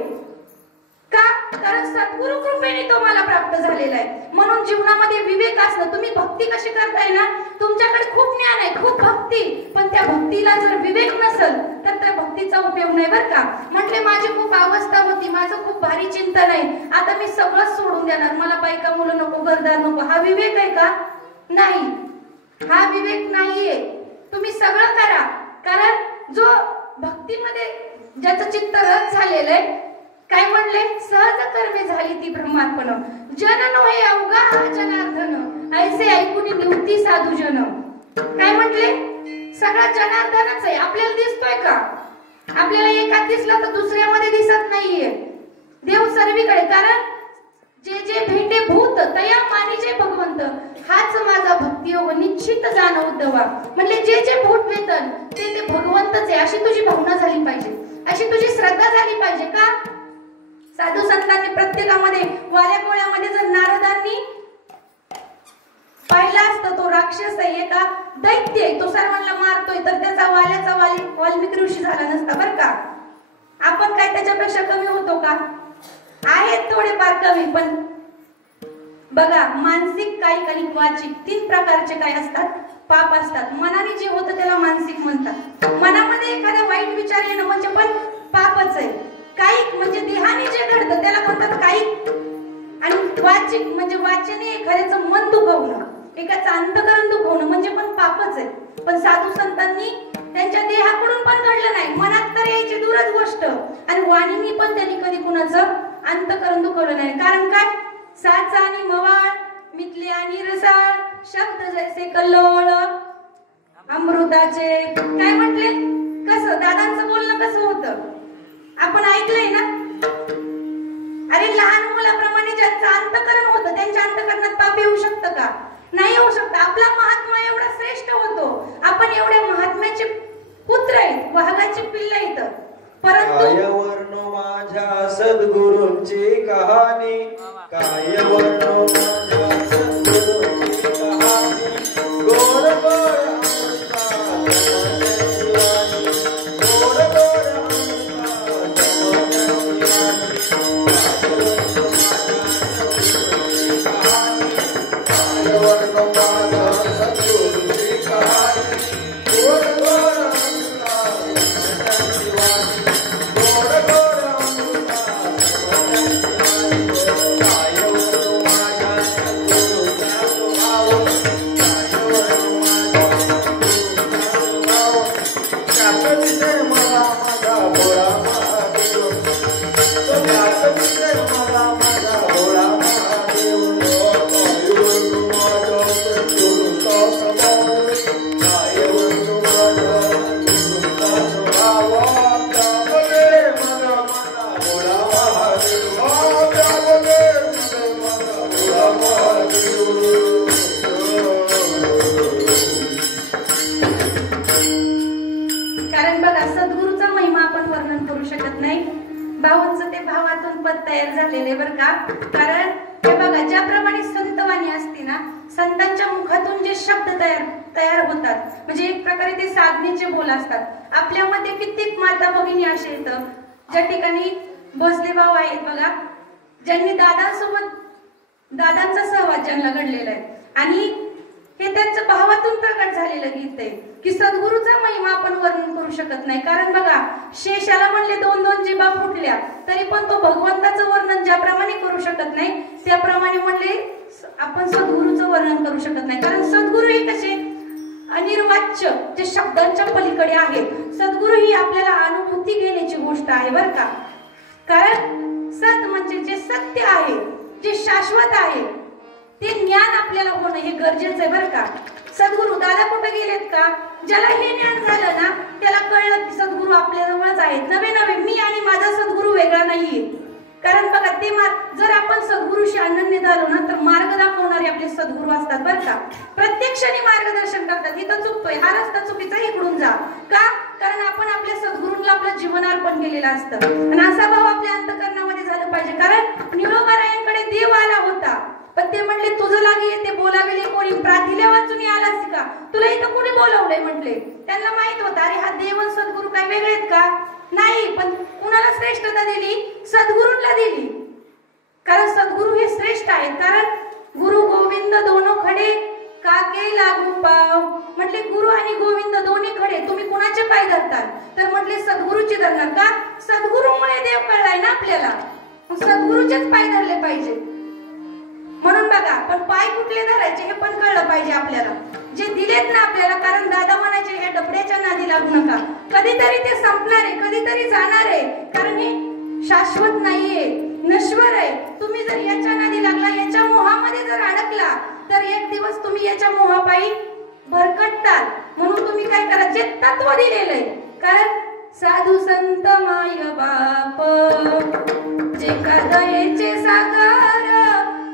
का? कारण सद्गुरु कृपेने तो मला प्राप्त झालेला आहे. म्हणून जीवनामध्ये विवेक असणं. तुम्ही भक्ती कशी करताय ना, तुमच्याकडे खूप ज्ञान आहे, खूप भक्ती, पण त्या भक्तीला जर विवेक नसेल तर त्या भक्तीचा उपयोग नाही बरं का. म्हटले माझी खूप अवस्था होती, माझं खूप भारी चिंतन आहे, आता मी सगळं सोडून देणार, मला बायका मुलं नको, घरदार नको. हा विवेक आहे का? नाही, हा विवेक नाहीये. तुम्ही सगळं करा. कारण जो भक्तीमध्ये ज्याचं चित्त रस झालेलं आहे, काय म्हणले? सहज कर्मे झाली ती ब्रह्मार्पण, जन नव्हे अवघा हा जनार्दन, ऐसे ऐकून निवृत्ती साधू जन. काय म्हटले? सगळा जनार्दनच आहे. आपल्याला दिसतोय का? आपल्याला एकात दिसला तर दुसऱ्यामध्ये दिसत नाहीये. देव सर्वीकडे. कारण जे जे भेटे भूत तया मानिजे भगवंत, हाच माझा भक्ती योग निश्चित जाण उद्धवा. म्हणजे जे जे भूत वेतन ते ते भगवंतच आहे, अशी तुझी भावना झाली पाहिजे, अशी तुझी श्रद्धा झाली पाहिजे का. साधू संतांनी प्रत्येकामध्ये, वाल्या कोळ्यामध्ये जर नारदांनी पाहिला असतं तो राक्षस आहे का दैत्य आहे, तो सर्वांना मारतोय, तर त्याचा वाल्याचा वाल्मिकी ऋषी झाला नसता बरं का. आपण काय त्याच्यापेक्षा कमी होतो का? आहेत थोडेफार कमी, पण बघा मानसिक, काही वाचिक, 3 प्रकारचे काय असतात? पाप असतात. मनाने जे होतं त्याला मानसिक म्हणतात. मनामध्ये एखादा वाईट विचार येणं म्हणजे पण पापच आहे. कायिक म्हणजे देहाने जे घडतं त्याला म्हणतात कायिक. आणि वाचिक म्हणजे वाचने एखाद्याचं मन दुखवणं, एकाचं अंतःकरण दुखवणं म्हणजे पण पापच आहे. पण साधू संतांनी त्यांच्या देहाकडून पण घडलं नाही, मनात तर यायची दूरच गोष्ट, आणि वाणीनी पण त्यांनी कधी कुणाचं अंतःकरण दुखवलं नाही. कारण काय? साचा आणि मवाळ, मिथले आणि रसाळ, शब्द जैसे कल्लोळ अमृताचे. काय म्हटले? कसं दादांचं बोलणं कसं होतं आपण ऐकलंय ना. अरे लहान मुलाप्रमाणे ज्यांचं अंतःकरण होतं त्यांच्या अंतःकरणात पाप येऊ शकतं का? नाही येऊ शकत. आपला महात्मा एवढा श्रेष्ठ होतो, आपण एवढे महात्म्याचे पुत्र आहेत, वाघाची पिल्ल आहेत, परंतु माझ्या सद्गुरूंची कहाणी, काय वर्णो माझ्या सद्गुरूंची कहाणी, गोड गोड संतांच्या मुखातून जे शब्द तयार होतात, म्हणजे एक प्रकारे ते साधनेचे बोल असतात. आपल्यामध्ये कित्येक माता भगिनी असे येतं ज्या ठिकाणी भोसले भाऊ आहेत बघा, ज्यांनी दादांचा सहवास ज्यांना घडलेला आहे, आणि हे त्यांच्या भावातून प्रकट झालेलं गीत आहे की सद्गुरूचा महिमा आपण वर्णन करू शकत नाही. कारण बघा, शेषाला म्हणले 2-2 जिभा फुटल्या, तरी पण तो भगवंताचं वर्णन ज्याप्रमाणे करू शकत नाही त्याप्रमाणे म्हणले आपण सद्गुरूचं वर्णन करू शकत नाही. कारण सद्गुरू हे कसे अनिर्वाच्य, जे शब्दांच्या पलीकडे आहेत. सद्गुरू ही आपल्याला अनुभूती घेण्याची गोष्ट आहे बरं का. कारण सत म्हणजे जे सत्य आहे, जे शाश्वत आहे, ते ज्ञान आपल्याला होणं हे गरजेचं आहे बरं का. सद्गुरू दादा कुठे गेलेत का? ज्याला हे ज्ञान झालं ना त्याला कळलं की सद्गुरू आपल्या जवळच आहेत. नवे मी आणि माझा सद्गुरू वेगळा नाहीये. कारण बघा, ते जर आपण सद्गुरूशी अनन्य झालो ना तर मार्ग दाखवणारे आपले सद्गुरू असतात बरं का. प्रत्यक्षाने मार्गदर्शन करतात, इथं चुकतोय, हा रस्ता चुकीचा, इकडून जा. का? कारण आपण आपल्या सद्गुरूंना आपलं जीवन अर्पण केलेलं असतं. आणि असा भाव आपल्या अंतःकरणामध्ये झाला पाहिजे. कारण निळोबारायांकडे देव आला होता, पण ते म्हणले तुझं लागे ते बोलावेले कोणी, प्राथिल्या वाचून आलास का, तुला इथं कोणी बोलावलंय म्हटले. त्यांना माहित होतं अरे हा देव आणि सद्गुरू काय वेगळे आहेत का? नाही. पण कुणाला श्रेष्ठता दिली? सद्गुरूंना दिली. कारण सद्गुरू हे श्रेष्ठ आहेत. कारण गुरु गोविंद दोनो खडे काके लागू पाव म्हटले, गुरु आणि गोविंद दोन्ही खडे तुम्ही कुणाचे पाय धरतात? तर म्हटले सद्गुरूचे धरणार. का? सद्गुरूमुळे देव कळलाय ना आपल्याला, सद्गुरूचेच पाय धरले पाहिजे. म्हणून बघा, पण पाय कुठले धरायचे हे पण कळलं पाहिजे आपल्याला, जे दिलेत ना आपल्याला. कारण दादा म्हणायचे या डबड्याच्या नादी लागू नका, कधीतरी ते संपणार आहे, कधीतरी जाणार आहे. कारण हे शाश्वत नाहीये, नश्वर आहे. तुम्ही जर याच्या नादी लागला, याच्या मोहामध्ये जर अडकला तर एक दिवस तुम्ही याच्या मोहापायी भरकटताल. म्हणून तुम्ही काय करा, जे तत्व दिलेलं आहे. कारण साधू संत माय बाप जे दयेचे सागर,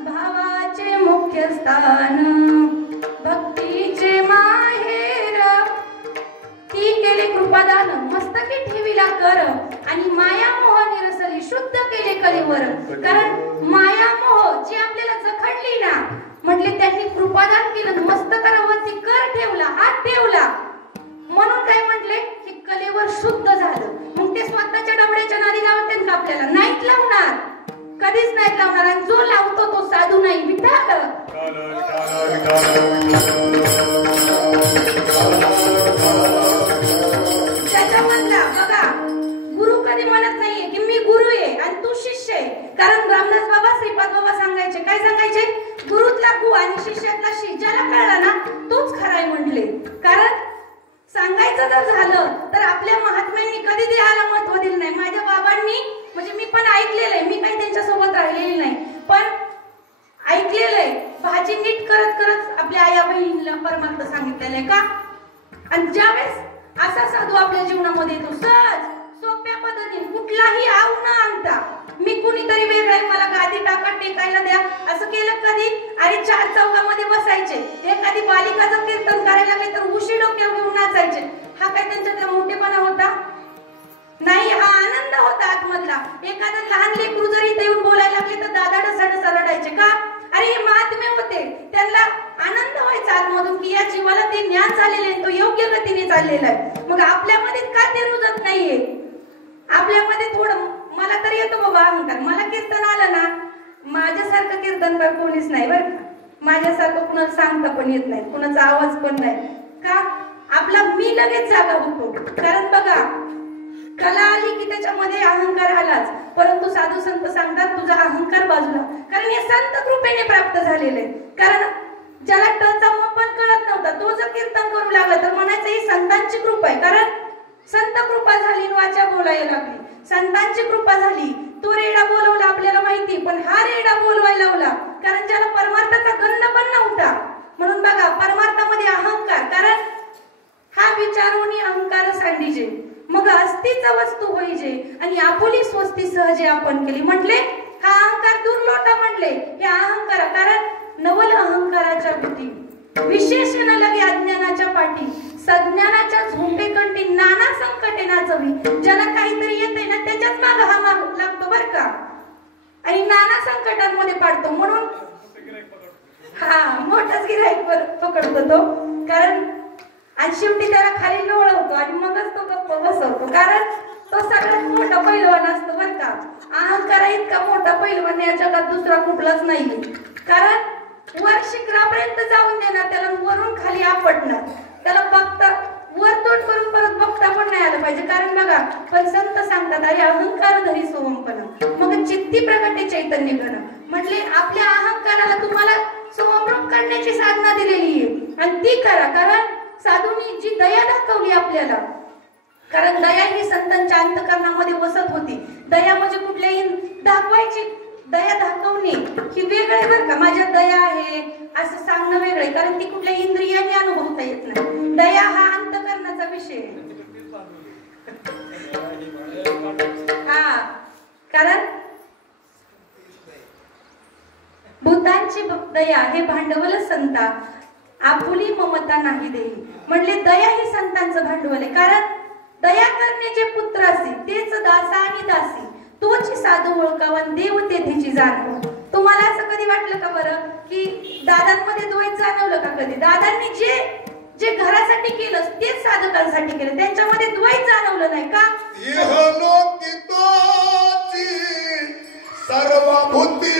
भावाचे मुख्य स्थान, भक्तीचे माहेर, ती केले कृपादान, मस्तकी ठेविला कर, आणि माया मोह निरसली, शुद्ध केले कलेवर. कारण माया मोह जी आपल्याला जखडली ना, म्हटले त्यांनी कृपादान केलं, मस्तकावरती कर ठेवला, हात ठेवला. म्हणून काय म्हटले की कलेवर शुद्ध झालं. मग ते स्वतःच्या डबड्याच्या नादी लावतील का? आपल्याला नाहीत लावणार, कधीच नाहीत लावणार. आणि जो लावतो तो साधू नाही, विठाल. त्याच्यामधला बघा, गुरु कधी म्हणत नाहीये की मी गुरु आहे आणि तू शिष्य आहे. कारण रामदास बाबा, श्रीपाद बाबा सांगायचे, काय सांगायचे? गुरुतला गु आणि शिष्यातला शी, ज्याला कळला ना तोच खरा आहे म्हटले. कारण सांगायचं जर झालं तर आपल्या महात्म्यांनी कधी देहाला महत्व दिलं नाही. माझ्या बाबांनी, म्हणजे मी पण ऐकलेलं आहे, मी काही त्यांच्यासोबत राहिलेली नाही, पण ऐकलेलं आहे. भाजी नीट करत करत आपल्या आया बहिणीला परमार्थ सांगितलेलं आहे का. आणि ज्यावेळेस असा साधू आपल्या जीवनामध्ये येतो, सहज सोप्या पद्धतीने, कुठलाही आव न आणता, मी कुणीतरी वेगळं आहे, मला गादी टाका, टेकायला द्या, असं केलं कधी? अरे 4 चौकामध्ये बसायचे, एखादी बालिकाचं कीर्तन करायला काही तर उशी डोक्यावर घेऊन नाचायचे. हा काय त्यांच्यात मोठेपणा होता? नाही, हा आनंद होता आतमधला. एखादं लहान लेकरू जरी इथे येऊन बोलायला लागले तर दादा ढसाढसा रडायचे. का? अरे हे महात्मे होते, त्यांना आनंद व्हायचा आतमधून की या जीवाला ते ज्ञान झालेले आहे, तो योग्य गतीने चाललेला आहे. मग आपल्यामध्ये का ते रुजत नाहीये? आपल्यामध्ये थोडं, मला तर येतो बाबा अहंकार, मला कीर्तन आलं ना, माझ्यासारखं कीर्तनकार कोणीच नाही बरं का. माझ्यासारखं कुणाला सांगता पण येत नाही, कुणाचा आवाज पण नाही. का? आपला मी लगेच जागा होतो. कारण बघा, कला आली की त्याच्यामध्ये अहंकार आलाच. परंतु साधू संत सांगतात तुझा अहंकार बाजूला, कारण हे संत कृपेने प्राप्त झालेले. कारण ज्याला टचा मग पण कळत नव्हता, तो जर कीर्तन करू लागला तर म्हणायचं ही संतांची कृपा आहे. कारण संत कृपा झाली, वाचा बोलायला लागली, संतांची कृपा झाली. तो रेडा बोलवला आपल्याला माहिती, पण हा रेडा बोलवायला लावला कारण ज्याला परमार्थाचा गंध पण नव्हता. म्हणून बघा, परमार्थामध्ये अहंकार, कारण हा विचारोनी अहंकार सांडीजे, मग अस्तीच वस्तू होईजे, आणि आपुली स्वस्ती सहजे आपण केली. म्हटले हा अहंकार दूर लोटा म्हटले. हे अहंकार, कारण नवल अहंकाराच्या भीती, विशेषण लगे अज्ञानाच्या पाठी, सज्ञानाच्या झोंबेकंठी नाना संकटे नाचवी. ज्याला काहीतरी येते ना त्याच्याच माग हा माग लागतो बर का, आणि नाना संकटांमध्ये पाडतो. म्हणून हा बसवतो तो, कारण आणि शेवटी त्याला खाली लोळवतो आणि मगच तो गप्प बसवतो, कारण तो सगळ्यात मोठा पैलवान असतो बरं का. अहंकारा इतका मोठा पैलवान या जगात दुसरा कुठलाच नाही, कारण वर शिखरापर्यंत जाऊन देणार त्याला, वरून खाली आपटणार त्याला, बघता वर तोंड करून परत बघता पण नाही आलं पाहिजे. कारण बघा, पण संत सांगतात अरे अहंकार धरी सोमपणा मग चित्ती प्रगटे चैतन्य करा. म्हटले आपल्या अहंकाराला तुम्हाला सोमरूप करण्याची साधना दिलेली आहे आणि ती करा, कारण साधूंनी जी दया दाखवली आपल्याला, कारण दया ही संतांच्या अंतकरणामध्ये वसत होती. दया म्हणजे कुठल्याही दाखवायची, दया दाखवणे ही वेगळे बरं का. माझ्यात दया आहे असं सांगणं वेगळे, कारण ती कुठल्या इंद्रियाने अनुभवता येत नाही. दया हा अंतकरणाचा विषय आहे. हा, कारण भूतांची दया हे भांडवल संता, आपुली ममता नाही देई. म्हणले दया ही संतांचं भांडवल आहे, कारण दया करण्याचे पुत्र असे तेच दासा आणि दासी, तोची साधू ओळखावा देव तेथीची जाणव. तुम्हाला असं कधी वाटलं का बरं की दादांमध्ये द्वैत जाणवलं का कधी? दादांनी जे जे घरासाठी केलं तेच साधकांसाठी केलं, त्यांच्यामध्ये द्वैत जाणवलं नाही का? सर्वभूती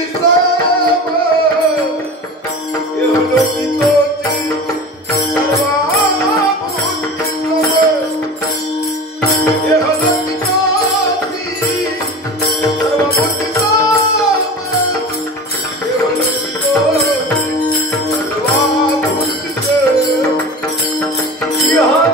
Oh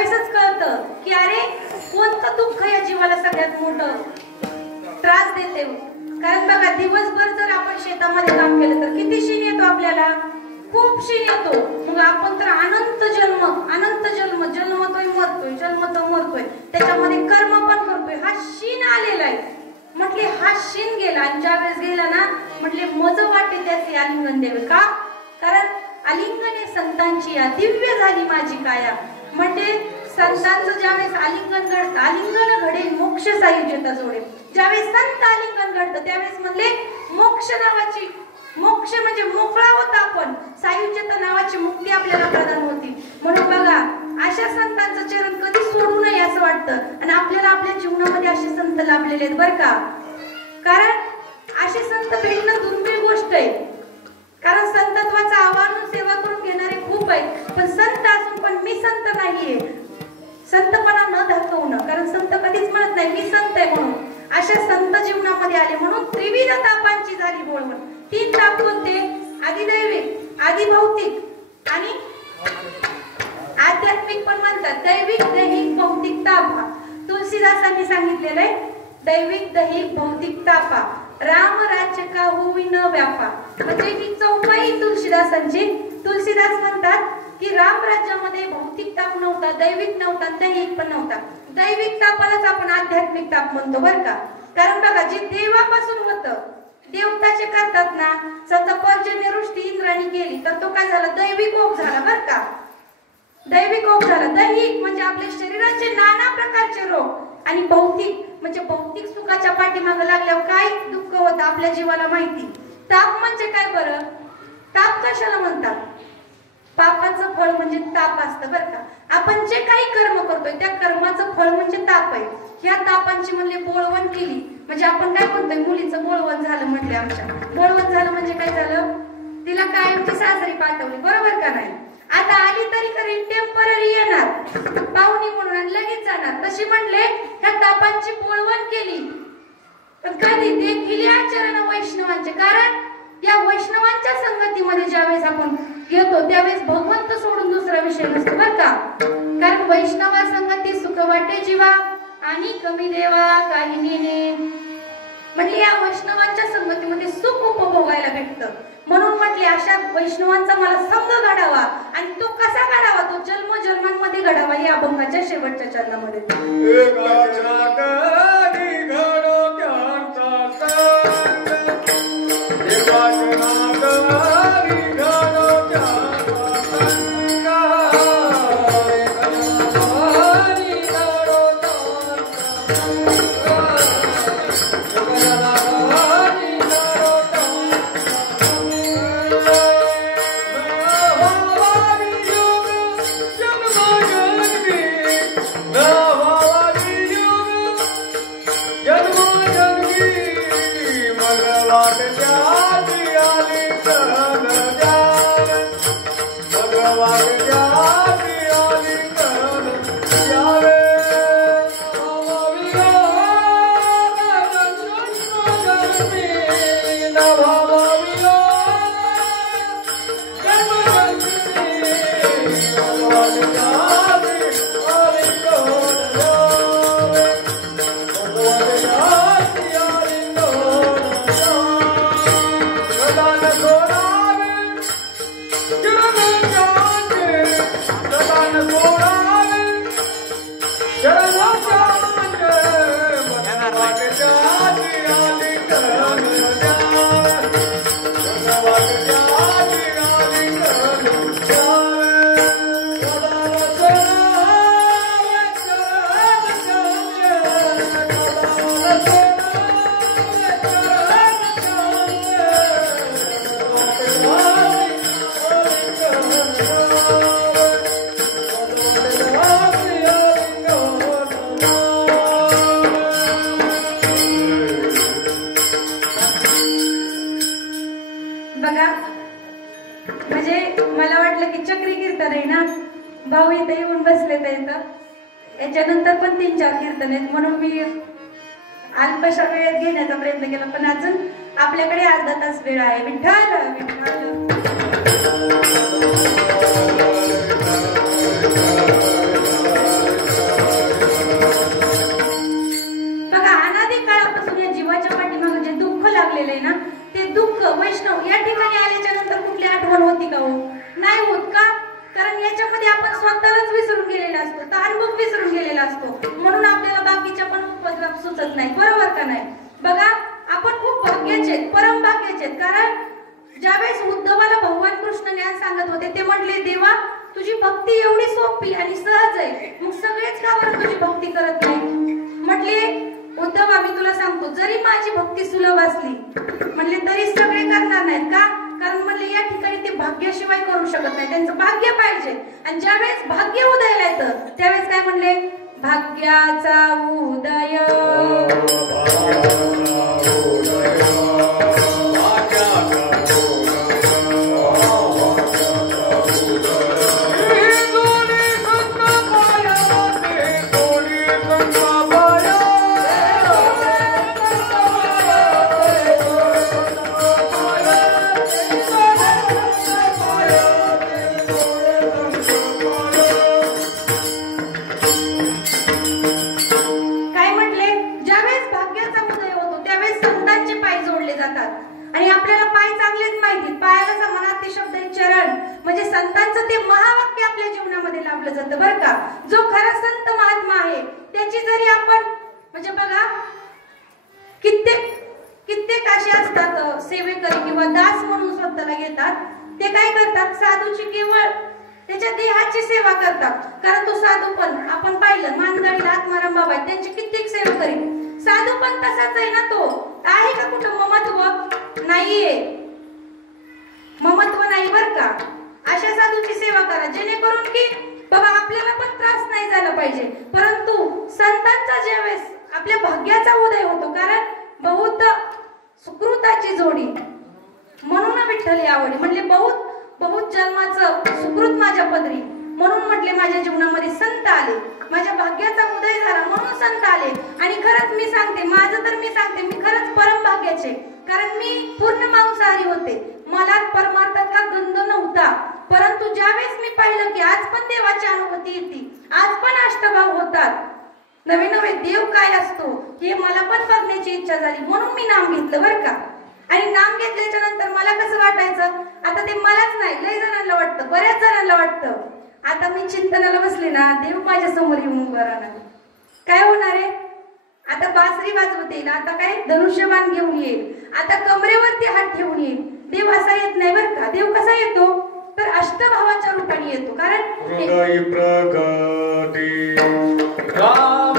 त्यावेळेसच कळतं की अरे कोणतं दुःख या जीवाला सगळ्यात मोठं त्रास देते. कारण बघा दिवसभर जर आपण शेतामध्ये काम केलं तर किती शीण येतो आपल्याला, खूप शीण येतो. मग आपण तर अनंत जन्म जन्मतोय मरतोय, जन्मतो मरतोय, त्याच्यामध्ये कर्म पण करतोय. हा शीण आलेला आहे. म्हटले हा शीण गेला आणि ज्या वेळेस गेला ना म्हटले मज वाटे त्याचे आलिंगन द्यावे. का? कारण आलिंगने संतांची या दिव्य झाली माझी काया. म्हणजे संतांचं ज्यावेळेस आलिंगन घडतं, आलिंगन घडेल मोक्ष सायुज्यता जोडे. ज्यावेळेस संत आलिंगन घडतं त्यावेळेस म्हणले मोक्ष नावाची, मोक्ष म्हणजे मोकळा होता आपण, सायुज्यता नावाची मुक्ती आपल्याला प्रदान होती. म्हणून बघा अशा संतांचं चरण कधी सोडू नये असं वाटतं. आणि आपल्याला आपल्या जीवनामध्ये असे संत लाभलेले आहेत बरं का. कारण असे संत भेटणं दुर्मिळ गोष्ट आहे. कारण संतत्वाचं आव्हान सेवा करून घेणारे खूप आहेत, पण संत असून पण मी संत नाहीये, संतपणा न दाखवणं. कारण संत कधीच म्हणत नाही मी संत आहे म्हणून. अशा संत जीवनामध्ये आले म्हणून त्रिविध तापांची झाली बोलवण. 3 ताप कोणते? आदिदैविक, आदिभौतिक आणि आध्यात्मिक पण म्हणतात. दैविक, दैहिक, भौतिक ताप. तुलसीदासांनी सांगितलेलं आहे दैविक, दैहिक, भौतिक तापा राम राज्य का होई न व्यापा. म्हणजे ही चौपाई तुलसीदासांची. तुलसीदास म्हणतात की राम राज्यामध्ये भौतिक ताप नव्हता, दैविक नव्हता, दैहिक पण नव्हता. दैविक तापालाच आपण आध्यात्मिक ताप म्हणतो बरं का. कारण बघा जे देवापासून होतं, देवताचे करतात ना, समजा पर्जन्यवृष्टी इंद्राणी केली तर तो काय झाला? दैविक कोप झाला बरं का. दैविक कोप झाला. दैहिक म्हणजे आपल्या शरीराचे नाना प्रकारचे रोग. आणि भौतिक म्हणजे भौतिक सुखाच्या पाठीमागे लागल्यावर काय दुःख होतं आपल्या जीवाला माहिती. ताप म्हणजे काय बरं? ताप कशाला म्हणतात? पापाचं फळ म्हणजे ताप असतं बरं का. आपण जे काही कर्म करतोय त्या कर्माचं फळ म्हणजे ताप आहे. ह्या तापांची म्हणले बोळवण केली म्हणजे आपण काय म्हणतोय, मुलीचं बोळवण झालं म्हटले. आमच्या बोळवण झालं म्हणजे काय झालं? तिला कायमची सासरी पाठवली, बरोबर का नाही? आता आली तरी खरी टेम्पररी येणार पाहुणी म्हणून आणि लगेच जाणार. तशी म्हणले ह्या तापांची बोळवण केली. पण कधी ते केली आचरण वैष्णवांचे. कारण या वैष्णवांच्या संगतीमध्ये ज्यावेळेस आपण येतो त्यावेळेस भगवंत सोडून दुसरा विषय नसतो बरं का. कारण वैष्णवा संगती सुख वाटे जीवा आणि कमी देवा काही नेणे. म्हणजे या वैष्णवांच्या संगतीमध्ये सुख उपभोगायला भेटतं. म्हणून म्हटले अशा वैष्णवांचा मला संग घडावा. आणि तो कसा घडावा? तो जन्मजन्मांमध्ये घडावा. या अभंगाच्या शेवटच्या चरणामध्ये बघा. म्हणजे मला वाटलं की चक्री कीर्तन आहे ना, भाऊ इथे येऊन बसले तर याच्यानंतर पण 3-4 कीर्तन आहेत. म्हणून मी अल्पशा वेळेत घेण्याचा प्रयत्न केला, पण अजून आपल्याकडे अर्धा तास वेळ आहे. विठ्ठल विठ्ठल स्वतःलाच विसरून गेलेला असतो, ताणभूक विसरून गेलेला असतो, म्हणून आपल्याला बाकीच्या पण उपद्रव सुचत नाही, बरोबर का नाही? बघा, आपण खूप भाग्याचे आहेत, परम भाग्याचे आहेत. कारण ज्यावेळेस उद्धवाला भगवान कृष्ण ज्ञान सांगत होते ते म्हटले, देवा तुझी भक्ती एवढी सोपी आणि सहज आहे, मग सगळेच का बरं तुझी भक्ती करत नाही? म्हटले, उद्धव आम्ही तुला सांगतो, जरी माझी भक्ती सुलभ असली म्हणले तरी सगळे करणार नाहीत. का? कारण म्हणले या ठिकाणी ते भाग्याशिवाय करू शकत नाही, त्यांचं भाग्य पाहिजे. आणि ज्यावेळेस भाग्य उदयाला येतं त्यावेळेस काय म्हणले? भाग्याचा उदय आणि आपल्याला पाय चांगलेच माहिती, पायाला समानार्थी शब्द आहे चरण, म्हणजे संतांचं ते महावाक्य आपल्या जीवनामध्ये लाभलं जातं बरं का. जो खरा संत महात्मा आहे त्याची जरी आपण म्हणजे बघा कित्येक असे असतात सेवेकरी किंवा दास म्हणून स्वतःला घेतात, ते काय करतात? साधूची केवळ त्याच्या देहाची सेवा करतात. कारण तो साधू पण आपण पाहिलं मानगाडीला आत्माराम बाबा आहेत, त्यांची कित्येक सेवेकरी. साधू पण तसाच आहे ना, तो आहे का कुठं ममत्व? नाहीये, ममत्व नाही बर का. अशा साधूची सेवा करा जेणेकरून की बाबा आपल्याला पण त्रास नाही झाला पाहिजे. परंतु संतांचा ज्यावेळेस आपल्या भाग्याचा उदय होतो, कारण बहुत सुकृताची जोडी म्हणून विठ्ठल आवडी म्हणले, बहुत जन्माचं सुकृत माझ्या पदरी, म्हणून म्हटले माझ्या जीवनामध्ये संत आले, माझ्या भाग्याचा उदय झाला म्हणून संत आले. आणि खरंच मी सांगते, माझं तर मी सांगते, मी खरंच परम भाग्याचे. कारण मी पूर्ण मांसाहारी होते, मला परमार्थात का गंध नव्हता. परंतु ज्यावेळेस मी पाहिलं की आज पण देवाची अनुभूती येते, आज पण अष्टभाव होतात, नवे नवे देव काय असतो हे मला पण बघण्याची इच्छा झाली, म्हणून मी नाम घेतलं बरं का. आणि नाम घेतल्याच्या नंतर मला कसं वाटायचं, आता ते मलाच नाही लय जणांना वाटतं, बऱ्याच जणांना वाटतं. आता मी चिंतनाला बसले ना, देव माझ्या समोर येऊन उभा राहणार, काय होणार आहे? आता बासरी वाजवत येईल, आता काय धनुष्यबाण घेऊन येईल, आता कमरेवरती हात ठेवून येईल. देव असा येत नाही बरं का. देव कसा येतो? तर अष्टभावाच्या रूपाने येतो. कारण हृदय प्रगती राम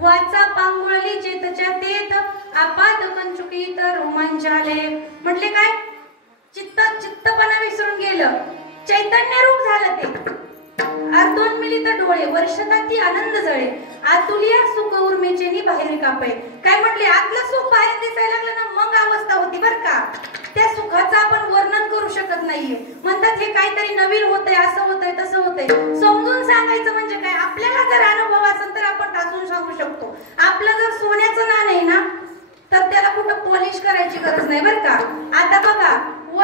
वाचा पांगुळली चेतच्या तेत आपात कंचुकीत रोमांचाले. म्हटले काय? चित्तपणा विसरून गेलं, चैतन्य रूप झालं ते. अर्धोन मिलित डोळे वर्षताती आनंद जळे, आतुलिया सुख उर्मेचे नि बाहेर कापे. काय म्हटले? आतलं सुख बाहेर दिसायला लागलं ना, मग अवस्था होती बर का. त्या सुखाचं आपण वर्णन करू शकत नाहीये. म्हणतात हे काहीतरी नवीन होतंय, असं होतंय, तसं होतंय. समजून सांगायचं म्हणजे काय, आपल्याला जर अनुभव असेल तर आपण टाचून सांगू शकतो. आपलं जर सोन्याचं नाणं आहे ना, तर त्याला कुठं पॉलिश करायची गरज नाही बर का. आता बघा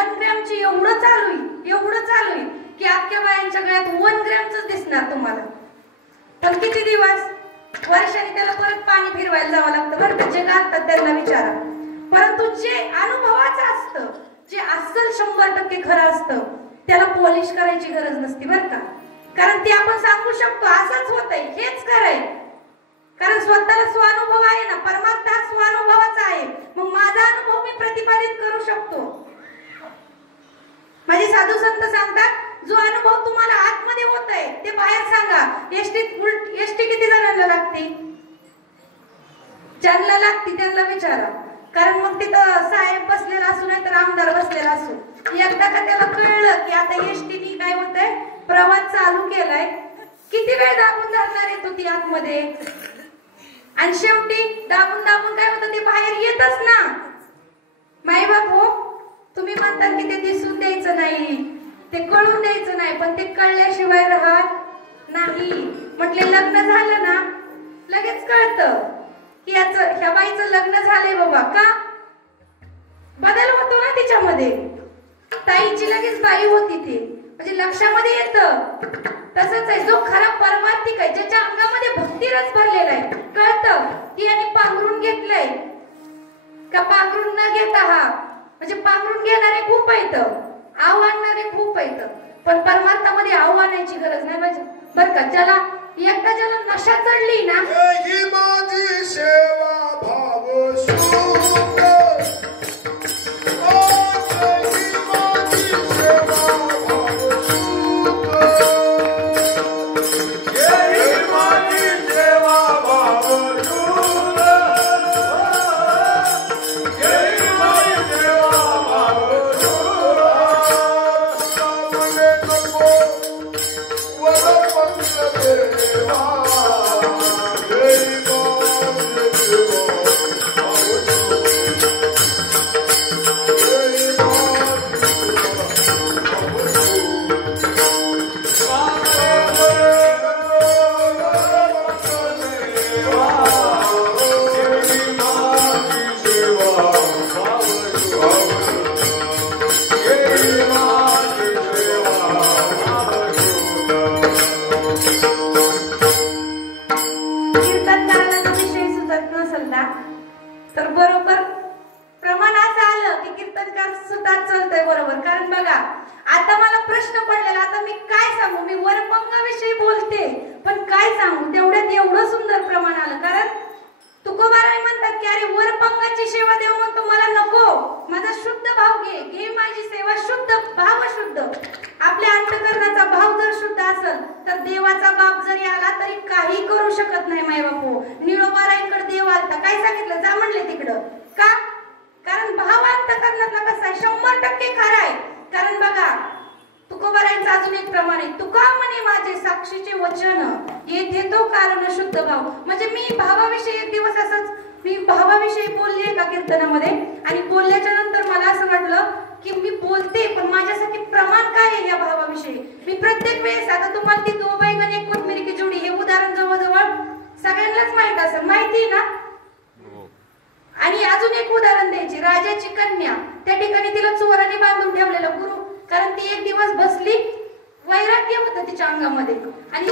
1 ग्रॅमची एवढं चालू आहे की अख्ख्या बायांच्या गळ्यात 1 ग्रॅमच दिसणार तुम्हाला. पण किती दिवस, वर्षाने त्याला परत पाणी फिरवायला जावं लागतं बरं का. जे घालतात त्यांना विचारा. परंतु जे अनुभवाचं असतं, जे अस्सल 100% खरं असतं, त्याला पॉलिश करायची गरज नसते बरं का. कारण ते आपण सांगू शकतो असंच होतंय, हेच खरंय. कारण स्वतःला स्वानुभव आहे ना, परमार्थ हा स्वानुभवाचा आहे. मग माझा अनुभव मी प्रतिपादित करू शकतो. माझे साधू संत सांगतात, जो अनुभव तुम्हाला आतमध्ये होत आहे ते बाहेर सांगा. एसटी किती जणांना लागते? ज्यांना लागते त्यांना विचारा. कारण मग तिथं साहेब बसलेला असू नाही तर आमदार बसलेला असू, एकदा का त्याला कळलं की आता एसटीने काय होतंय, प्रवास चालू केलाय, किती वेळ दाबून धरणार आहे तो ती आतमध्ये. आणि शेवटी दाबून दाबून काय होतं, ते बाहेर येतच ना. माई बाप हो, तुम्ही म्हणतात की ते दिसून द्यायचं नाही, ते कळून द्यायचं नाही, पण ते कळल्याशिवाय राहत नाही. म्हटले लग्न झालं ना लगेच कळतं की ह्या बाईचं लग्न झालंय बाबा. का? बदल होतो ना तिच्यामध्ये. ताईची लगेच बाई होती ती, म्हणजे लक्षामध्ये येतं. तसंच आहे, जो खरा परमार्थिक आहे, ज्याच्या अंगामध्ये भक्ती रस भरलेला आहे, कळतं की याने पांघरून घेतलंय का पांघरून न घेता. हा म्हणजे पांघरून घेणारे खूप आहेत, आव आणणारे खूप आहेत, पण परमार्थामध्ये आव आणायची गरज नाही पाहिजे बरं का. ज्याला नशा चढली ना, ही माझी सेवा भाव शुद्ध, तर बरोबर प्रमाण असं आलं की कीर्तनकार सुद्धा चालतंय बरोबर. कारण बघा, आता मला प्रश्न पडलेला, आता मी काय सांगू. मी वरपंगाविषयी बोलते पण काय सांगू, तेवढ्यात एवढं सुंदर प्रमाण आलं. कारण तुकोबाराय म्हणतात की अरे वरपंगाची सेवा देव म्हणतो मला नको, माझा शुद्ध भाव घे, घे माझी सेवा शुद्ध भाव शुद्ध. आपल्या अंतःकरणाचा भाव जर शुद्ध असेल तर देवाचा बाप जरी आला तरी काही करू शकत नाही. माय बापू, निळोबाराईकडे देव आलता, काय सांगितलं, जा म्हणले तिकडं. का? कारण भाव अंतःकरणातला कसा आहे, 100% खरा आहे. कारण बघा, तुकोबारायांचं अजून एक प्रमाण आहे, तुका म्हणे माझे साक्षीचे वचन येथे तो कारण शुद्ध भाव. म्हणजे मी भावाविषयी एक दिवस असंच मी भावाविषयी बोलले का कीर्तनामध्ये, आणि बोलल्याच्या नंतर मला असं वाटलं की मी बोलते पण माझ्यासाठी प्रमाण काय आहे या भावाविषयी. मी प्रत्येक वेळेस, आता तुम्हाला ती दो बैगन एक कोथमिरी की जोडी हे उदाहरण जवळजवळ सगळ्यांनाच माहित असेल, माहिती ना. आणि अजून एक उदाहरण द्यायची, राजाची कन्या, त्या ठिकाणी तिला चोराने बांधून ठेवलेलं गुरु. कारण ती एक दिवस बसली, वैराग्य होतं तिच्या अंगामध्ये, आणि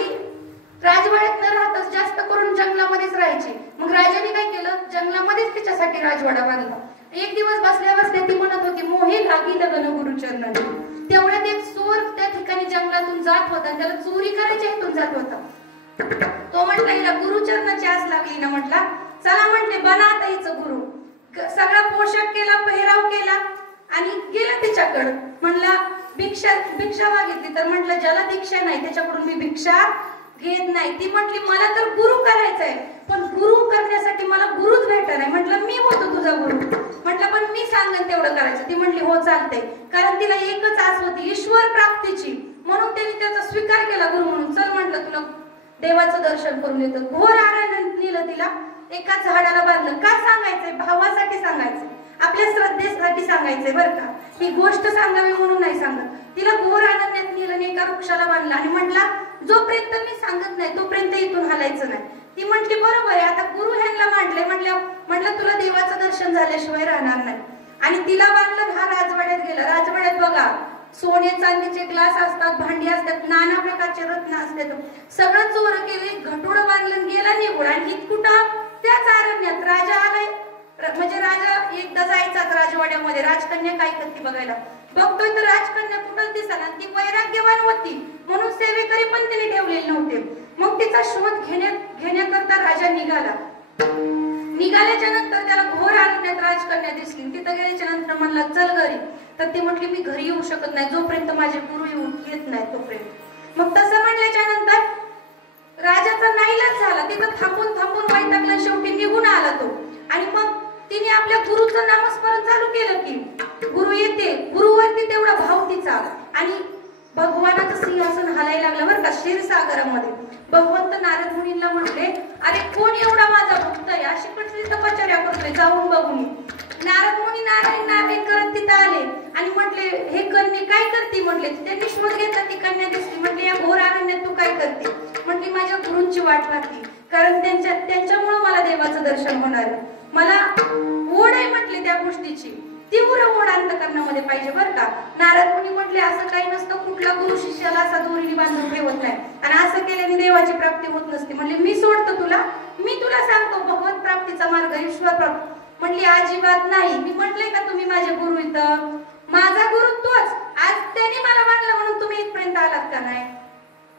राजवाड्यात न राहताच जास्त करून जंगलामध्येच राहायची. मग राजाने काय केलं, जंगलामध्येच तिच्यासाठी राजवाडा बांधला. एक दिवस बसल्या बसल्या ती म्हणत होती, मोहे लागी लगन गुरुचरणाने. तेवढ्यात एक चोर त्या ठिकाणी जंगलातून जात होता, त्याला चोरी करायच्या हेतून जात होता. तो म्हटला हिला गुरुचरणाची आस लागली ना, म्हटला चला म्हटले बना आता हिचं गुरु. सगळा पोशाख केला, पेहराव केला आणि गेला तिच्याकडं. म्हणला भिक्षा मागितली, तर म्हटलं ज्याला दीक्षा नाही त्याच्याकडून मी भिक्षा घेत नाही. ती म्हटली मला तर गुरु करायचंय, पण गुरु करण्यासाठी मला गुरुच भेटत नाही. म्हटलं मी होतो तुझा गुरु. म्हटलं पण मी सांगेन तेवढं करायचं. ती म्हटली हो चालतंय. कारण तिला एकच आस होती ईश्वर प्राप्तीची, म्हणून त्यांनी त्याचा स्वीकार केला गुरु म्हणून. चल म्हटलं तुला देवाचं दर्शन करून येतं. घोर आनंद नेलं तिला, एका झाडाला बांधलं. का सांगायचंय? भावासाठी सांगायचंय, आपल्या श्रद्धेसाठी सांगायचंय बरं का. ही गोष्ट सांगावी म्हणून नाही सांगत. तिला घोर आनंदात नेलं आणि एका वृक्षाला बांधलं आणि म्हटला जोपर्यंत मी सांगत नाही तोपर्यंत इथून हलायचं नाही. ती म्हटली बरोबर आहे, आता गुरु ह्यांना मांडले. म्हटलं तुला देवाचं दर्शन झाल्याशिवाय राहणार नाही. आणि तिला बांधलं, हा राजवाड्यात गेला. राजवाड्यात बघा सोने चांदीचे ग्लास असतात, भांडी असतात, नाना प्रकारचे रत्न असतात. सगळं चोर केले, घटोडं बांधलं, गेला निघून. आणि कुठं? त्याच अरण्यात राजा आलाय. म्हणजे राजा एकदा जायचाच राजवाड्यामध्ये, राजकन्या काय करते बघायला. बघतोय तर राजकन्या कुठंच दिसला. ती वैराग्यवान होती म्हणून सेवेकरी पण तिने ठेवलेले नव्हते. मग तिचा शोध घेण्याकरता राजा निघाल्याच्या नंतर त्याला घोर अरण्यात राजकन्या दिसली. तिथं गेल्याच्या नंतर म्हणला चल घरी. तर ती म्हटली मी घरी येऊ शकत नाही जोपर्यंत माझे गुरु येत नाही तोपर्यंत. मग तसं म्हणल्याच्या नंतर राजाचा नाईलाज झाला. तिथं थांबून वैतागला. शेवटी निघून आला तो. आणि मग तिने आपल्या गुरुचं नामस्मरण चालू केलं की गुरु येते. गुरुवरती तेवढा भाव तिचा. आणि भगवानाचं सिंहासन हलायला लागलं बरं का क्षीरसागरामध्ये. भगवंत नारद मुनींना म्हटले अरे कोण एवढा माझा भक्त आहे अशी कसली तपश्चर्या करतोय जाऊन बघून. नारद मुनी नारायण करत तिथं आले आणि म्हटले हे कन्या काय करते म्हटले. त्यांनी शोध घेतला. ती कन्या दिसली. म्हटले या घोर अरण्यात तू काय करते. म्हटली माझ्या गुरूंची वाट पाहते कारण त्यांच्यामुळे मला देवाचं दर्शन होणार. मला ओढ आहे म्हटले त्या गोष्टीची. तीव्र ओढ अंतकरणामध्ये पाहिजे बरं का. नारद मुनी म्हटले असं काही नसतं. कुठला गुरु शिष्याला असा दोरीने बांधून ठेवत नाही आणि असं केल्याने देवाची प्राप्ती होत नसते. म्हणले मी सोडतो तुला. मी तुला सांगतो भगवत प्राप्तीचा मार्ग ईश्वर प्राप्ती. म्हणली अजिबात नाही. मी म्हटले का तुम्ही माझे गुरु इथं. माझा गुरु तोच. आज त्यांनी मला बांधलं म्हणून तुम्ही इथपर्यंत आलात का नाही.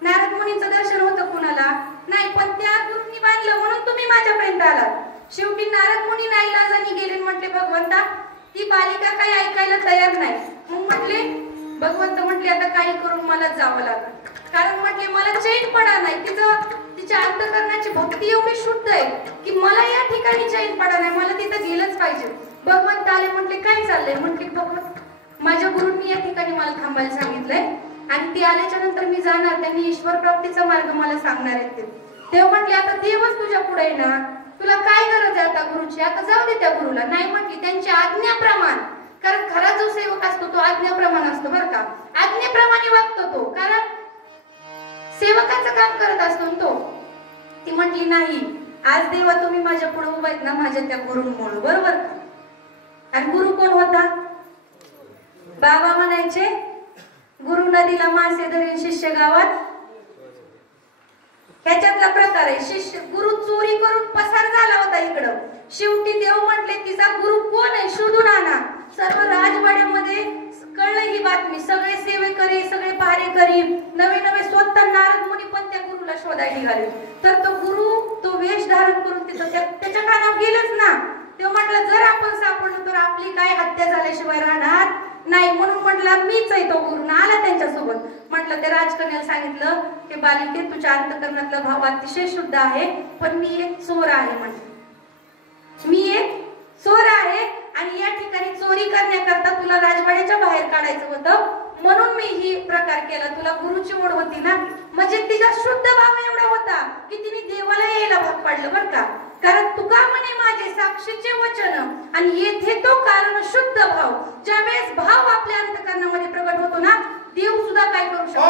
नारद मुनींचं दर्शन होतं कुणाला नाही पण त्या गुरुंनी बांधलं म्हणून तुम्ही माझ्यापर्यंत आलात. शेवटी नारद मुनी नाईलाजाने गेले. म्हटले भगवंता ती बालिका काही ऐकायला तयार नाही. मग म्हटले भगवंत म्हटले आता काही करून मला जावं लागलं. कारण म्हटले मला चैन पडा नाही. तिच्या अंतकरणाची भक्ती एवढी शुद्ध आहे की मला या ठिकाणी चैन पडा नाही. मला तिथं गेलंच पाहिजे. भगवंत आले. म्हटले काय चाललंय. म्हटले भगवंत माझ्या गुरूंनी या ठिकाणी मला थांबायला सांगितलंय आणि ती आल्याच्या नंतर मी जाणार. त्यांनी ईश्वर प्राप्तीचा मार्ग मला सांगणार आहेत. तेव्हा म्हटले आता देवच तुझ्या पुढे आहे ना. तुला काय गरज आहे आता गुरुची. आता जाऊ दे त्या गुरुला. नाही म्हटली त्यांची आज्ञाप्रमाण. कारण खरा जो सेवक असतो तो आज्ञाप्रमाण असतो बरं का. आज्ञेप्रमाणे वागतो तो. कारण सेवकाचं काम करत असतो तो. ती म्हटली नाही आज देवा तुम्ही माझ्या पुढे उभा आहेत ना माझ्या त्या गुरुंमुळे बरोबर. आणि गुरु कोण होता. बाबा म्हणायचे गुरु नदीला मासे धरील शिष्य गावात. ह्याच्यातला प्रकार आहे. शिष्य गुरु चोरी करून पसार झाला होता इकडं. शेवटी देव म्हटले तिचा गुरु कोण आहे शोधून आणा. सर्व राजवाड्यामध्ये कळलं ही बातमी. सगळे सेवेकरी सगळे पहारेकरी नवे स्वतः नारद मुनी पण त्या गुरुला शोधायला निघाले. तर तो गुरु तो वेश धारण करून तिथं त्याच्या कानावर गेलंच ना. तेव्हा म्हटलं जर आपण सापडलो तर आपली काय हत्या झाल्याशिवाय राहणार नाही. म्हणून म्हटलं मीच आहे तो गुरु. आला त्यांच्यासोबत. म्हटलं त्या राजकन्याला सांगितलं की बालिके तुझ्या अंतकरणातला भाव अतिशय शुद्ध आहे पण मी एक चोर आहे. म्हटलं मी एक चोर आहे आणि या ठिकाणी चोरी करण्याकरता तुला राजवाड्याच्या बाहेर काढायचं होतं म्हणून मी ही प्रकार केला. तुला गुरुची ओढ होती ना. म्हणजे तिचा शुद्ध भाव एवढा होता की तिने देवाला यायला भाग पाडलं बरं का. कारण तुका म्हणे माझे साक्षीचे वचन आणि येथे तो कारण शुद्ध भाव. ज्यावेळेस भाव आपल्या अंतकरणामध्ये प्रगट होतो ना देव सुद्धा काय करू शकतो.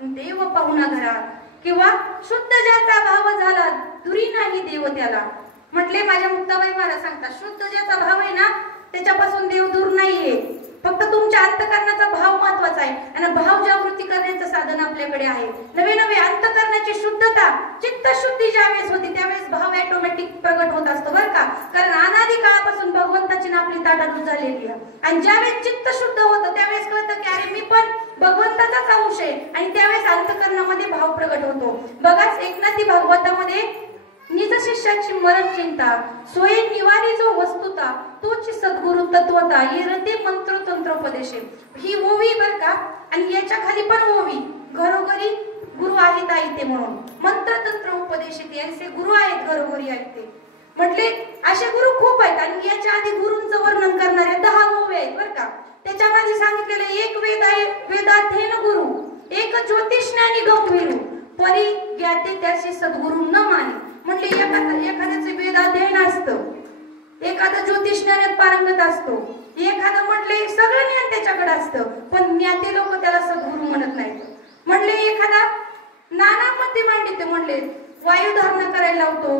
देव पाहुणा घरा किंवा शुद्ध ज्याचा भाव झाला दुरी नाही देव त्याला. म्हटले माझ्या मुक्ताबाई महाराज सांगतात शुद्ध ज्याचा भाव आहे ना त्याच्यापासून देव दूर नाहीये. फक्त तुमच्या अंतकरणाचा भाव महत्वाचा आहे आणि भाव जागृती करण्याचं साधन आपल्याकडे आहे. नवे अंतकरणाची शुद्धता बघा चित्तशुद्धी ज्यावेळेस होती त्यावेळेस भाव ऑटोमॅटिक प्रगट होत असतो बरं का. कारण अनादी काळापासून भगवंताची आपली ताटातूट झालेली आहे. आणि ज्यावेळेस चित्त शुद्ध होतं त्यावेळेस कळतं की अरे मी पण भगवंताचाच अंश आहे. आणि त्यावेळेस अंतःकरणामध्ये भाव प्रगट होतो. बघाच एकनाथी भागवतामध्ये निज शिष्याची मरण चिंता सोये निवारी जो वस्तुता तोची सद्गुरु तत्वता येरते मंत्र तंत्रोपदेशे. ही ओवी बर का. आणि याच्या खाली पण ओवी घरोघरी गुरु आहेत ऐते म्हणून मंत्र तंत्र उपदेशित यांचे गुरु आहेत घरोघरी ऐकते म्हटले. असे गुरु खूप आहेत. आणि याच्या आधी गुरूंचं वर्णन करणारे 10 ओव्या आहेत बर का. त्याच्यामध्ये सांगितलेलं एक वेद आहे वेदाध्ययन गुरु एक ज्योतिषज्ञानी गंभीरू परी ज्ञाते त्याशी सद्गुरु न माने. म्हटले एखाद्याचे वेदाध्ययन असतं एखादा ज्योतिषज्ञानात पारंगत असतो एखादं म्हटले सगळं ज्ञान त्याच्याकडे असतं पण ज्ञाते लोक त्याला सद्गुरु म्हणत नाहीत. म्हणले एखादा नाना मते मांडित म्हणले वायू धारणा करायला लावतो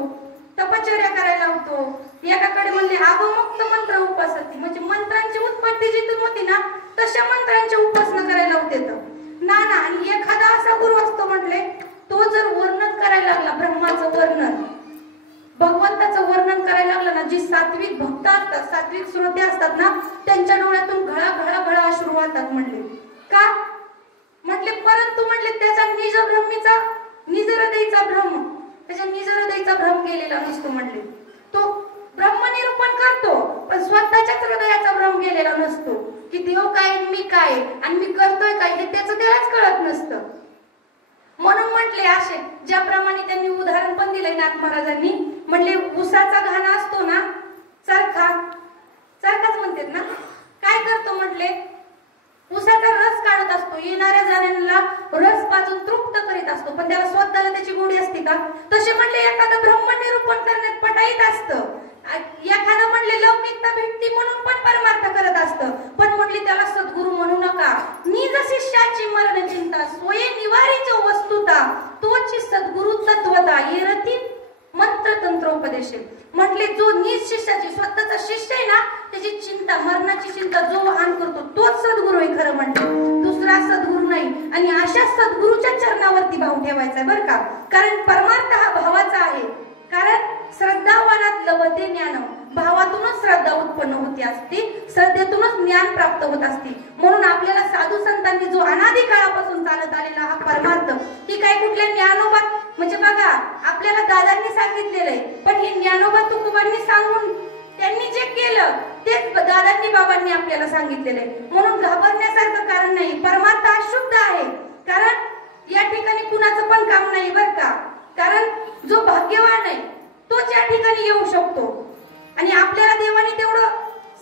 तपश्चर्या करायला लावतो. एकाकडे म्हणले अगोमुक्त मंत्र उपासती म्हणजे मंत्रांची उत्पत्ती जिथून होती ना तशा मंत्रांची उपासना करायला लावते नाना. आणि एखादा असा गुरु असतो म्हटले तो जर वर्णन करायला लागला ब्रह्माचं वर्णन भगवंताचं वर्णन करायला लागलं ना जी सात्विक भक्त असतात सात्विक श्रोते असतात ना त्यांच्या डोळ्यातून घळा घळा घळा अश्रू वाहतात. म्हणले का म्हटले परंतु म्हटले त्याचा निज ब्रह्मीचा निज हृदयचा भ्रम त्याच्या निज हृदयचा भ्रम गेलेला नसतो. म्हणले तो ब्रह्मनिरूपण करतो पण स्वतःच्याच हृदयाचा भ्रम गेलेला नसतो की देव काय मी काय आणि मी करतोय काय हे त्याचं त्यालाच कळत नसतं. म्हणून म्हटले असे ज्याप्रमाणे त्यांनी उदाहरण पण दिलंय नाथ महाराजांनी म्हणले उसाचा घाणा असतो ना चरखाच म्हणतात ना काय करतो म्हटले उसाचा रस काढत असतो येणाऱ्या जाणाऱ्यांना रस पाजून तृप्त करीत असतो पण त्याला स्वतःला त्याची गोडी असते का. तसे म्हणले एखादं ब्रह्मनिरूपण करण्यात पटाईत असतं एखादं म्हणले लौकिकता भेटती म्हणून पण परमार्थ करत असतं पण म्हटले त्याला सद्गुरु म्हणू नका. निज शिष्याची मरण चिंता स्वये निवारीची वस्तुता तोची सद्गुरु तत्वता येरती मंत्र तंत्रोपदेशे. म्हटले जो निज शिष्याची स्वतःचा शिष्य आहे ना त्याची चिंता मरणाची चिंता जो वाहन करतो तोच सद्गुरु आहे खरं म्हटलं दुसरा सद्गुरु नाही. आणि अशा सद्गुरूच्या चरणावरती भाव ठेवायचा आहे बरं का. कारण परमार्थ हा भावाचा आहे. कारण श्रद्धावानात लभते ज्ञान भावातूनच श्रद्धा उत्पन्न होती असते श्रद्धेतूनच ज्ञान प्राप्त होत असते. म्हणून आपल्याला साधू संतांनी जो अनादी काळापासून चालत आलेला हा परमार्थ ही काय कुठल्या ज्ञानोबा म्हणजे बघा आपल्याला दादांनी सांगितलेलं आहे पण हे ज्ञानोबा तुकोबांनी सांगून त्यांनी जे केलं तेच दादांनी बाबांनी आपल्याला सांगितलेलं आहे. म्हणून घाबरण्यासारखं कारण नाही. परमार्थ अशुद्ध आहे कारण या ठिकाणी कुणाचं पण काम नाही बरं का. कारण जो भाग्यवान आहे तोच या ठिकाणी येऊ शकतो. आणि आपल्याला देवाने तेवढं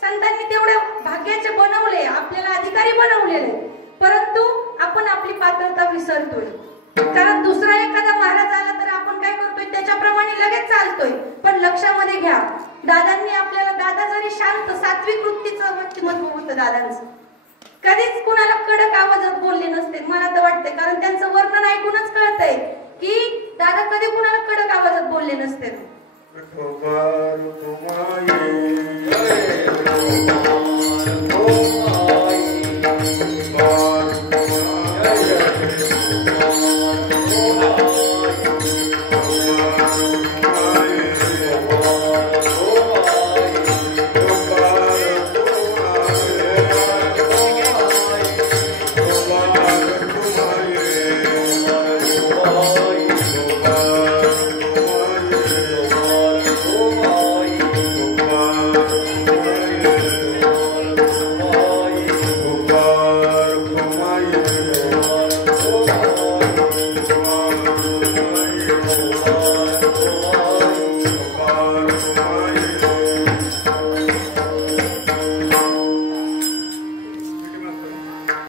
संतांनी तेवढं भाग्याचे बनवले आपल्याला अधिकारी बनवलेले परंतु आपण आपली पात्रता विसरतोय. कारण दुसरा एखादा महाराज आला तर आपण काय करतोय त्याच्याप्रमाणे लगेच चालतोय. पण लक्षामध्ये घ्या दादांनी आपल्याला दादा जरी शांत सात्विक वृत्तीचं व्यक्तिमत्व होतं दादांचं कधीच कुणाला कडक आवाजात बोलले नसते मला तर वाटतंय. कारण त्यांचं वर्णन ऐकूनच कळतंय की दादा कधी कुणाला कडक आवाजात बोलले नसते. Bye.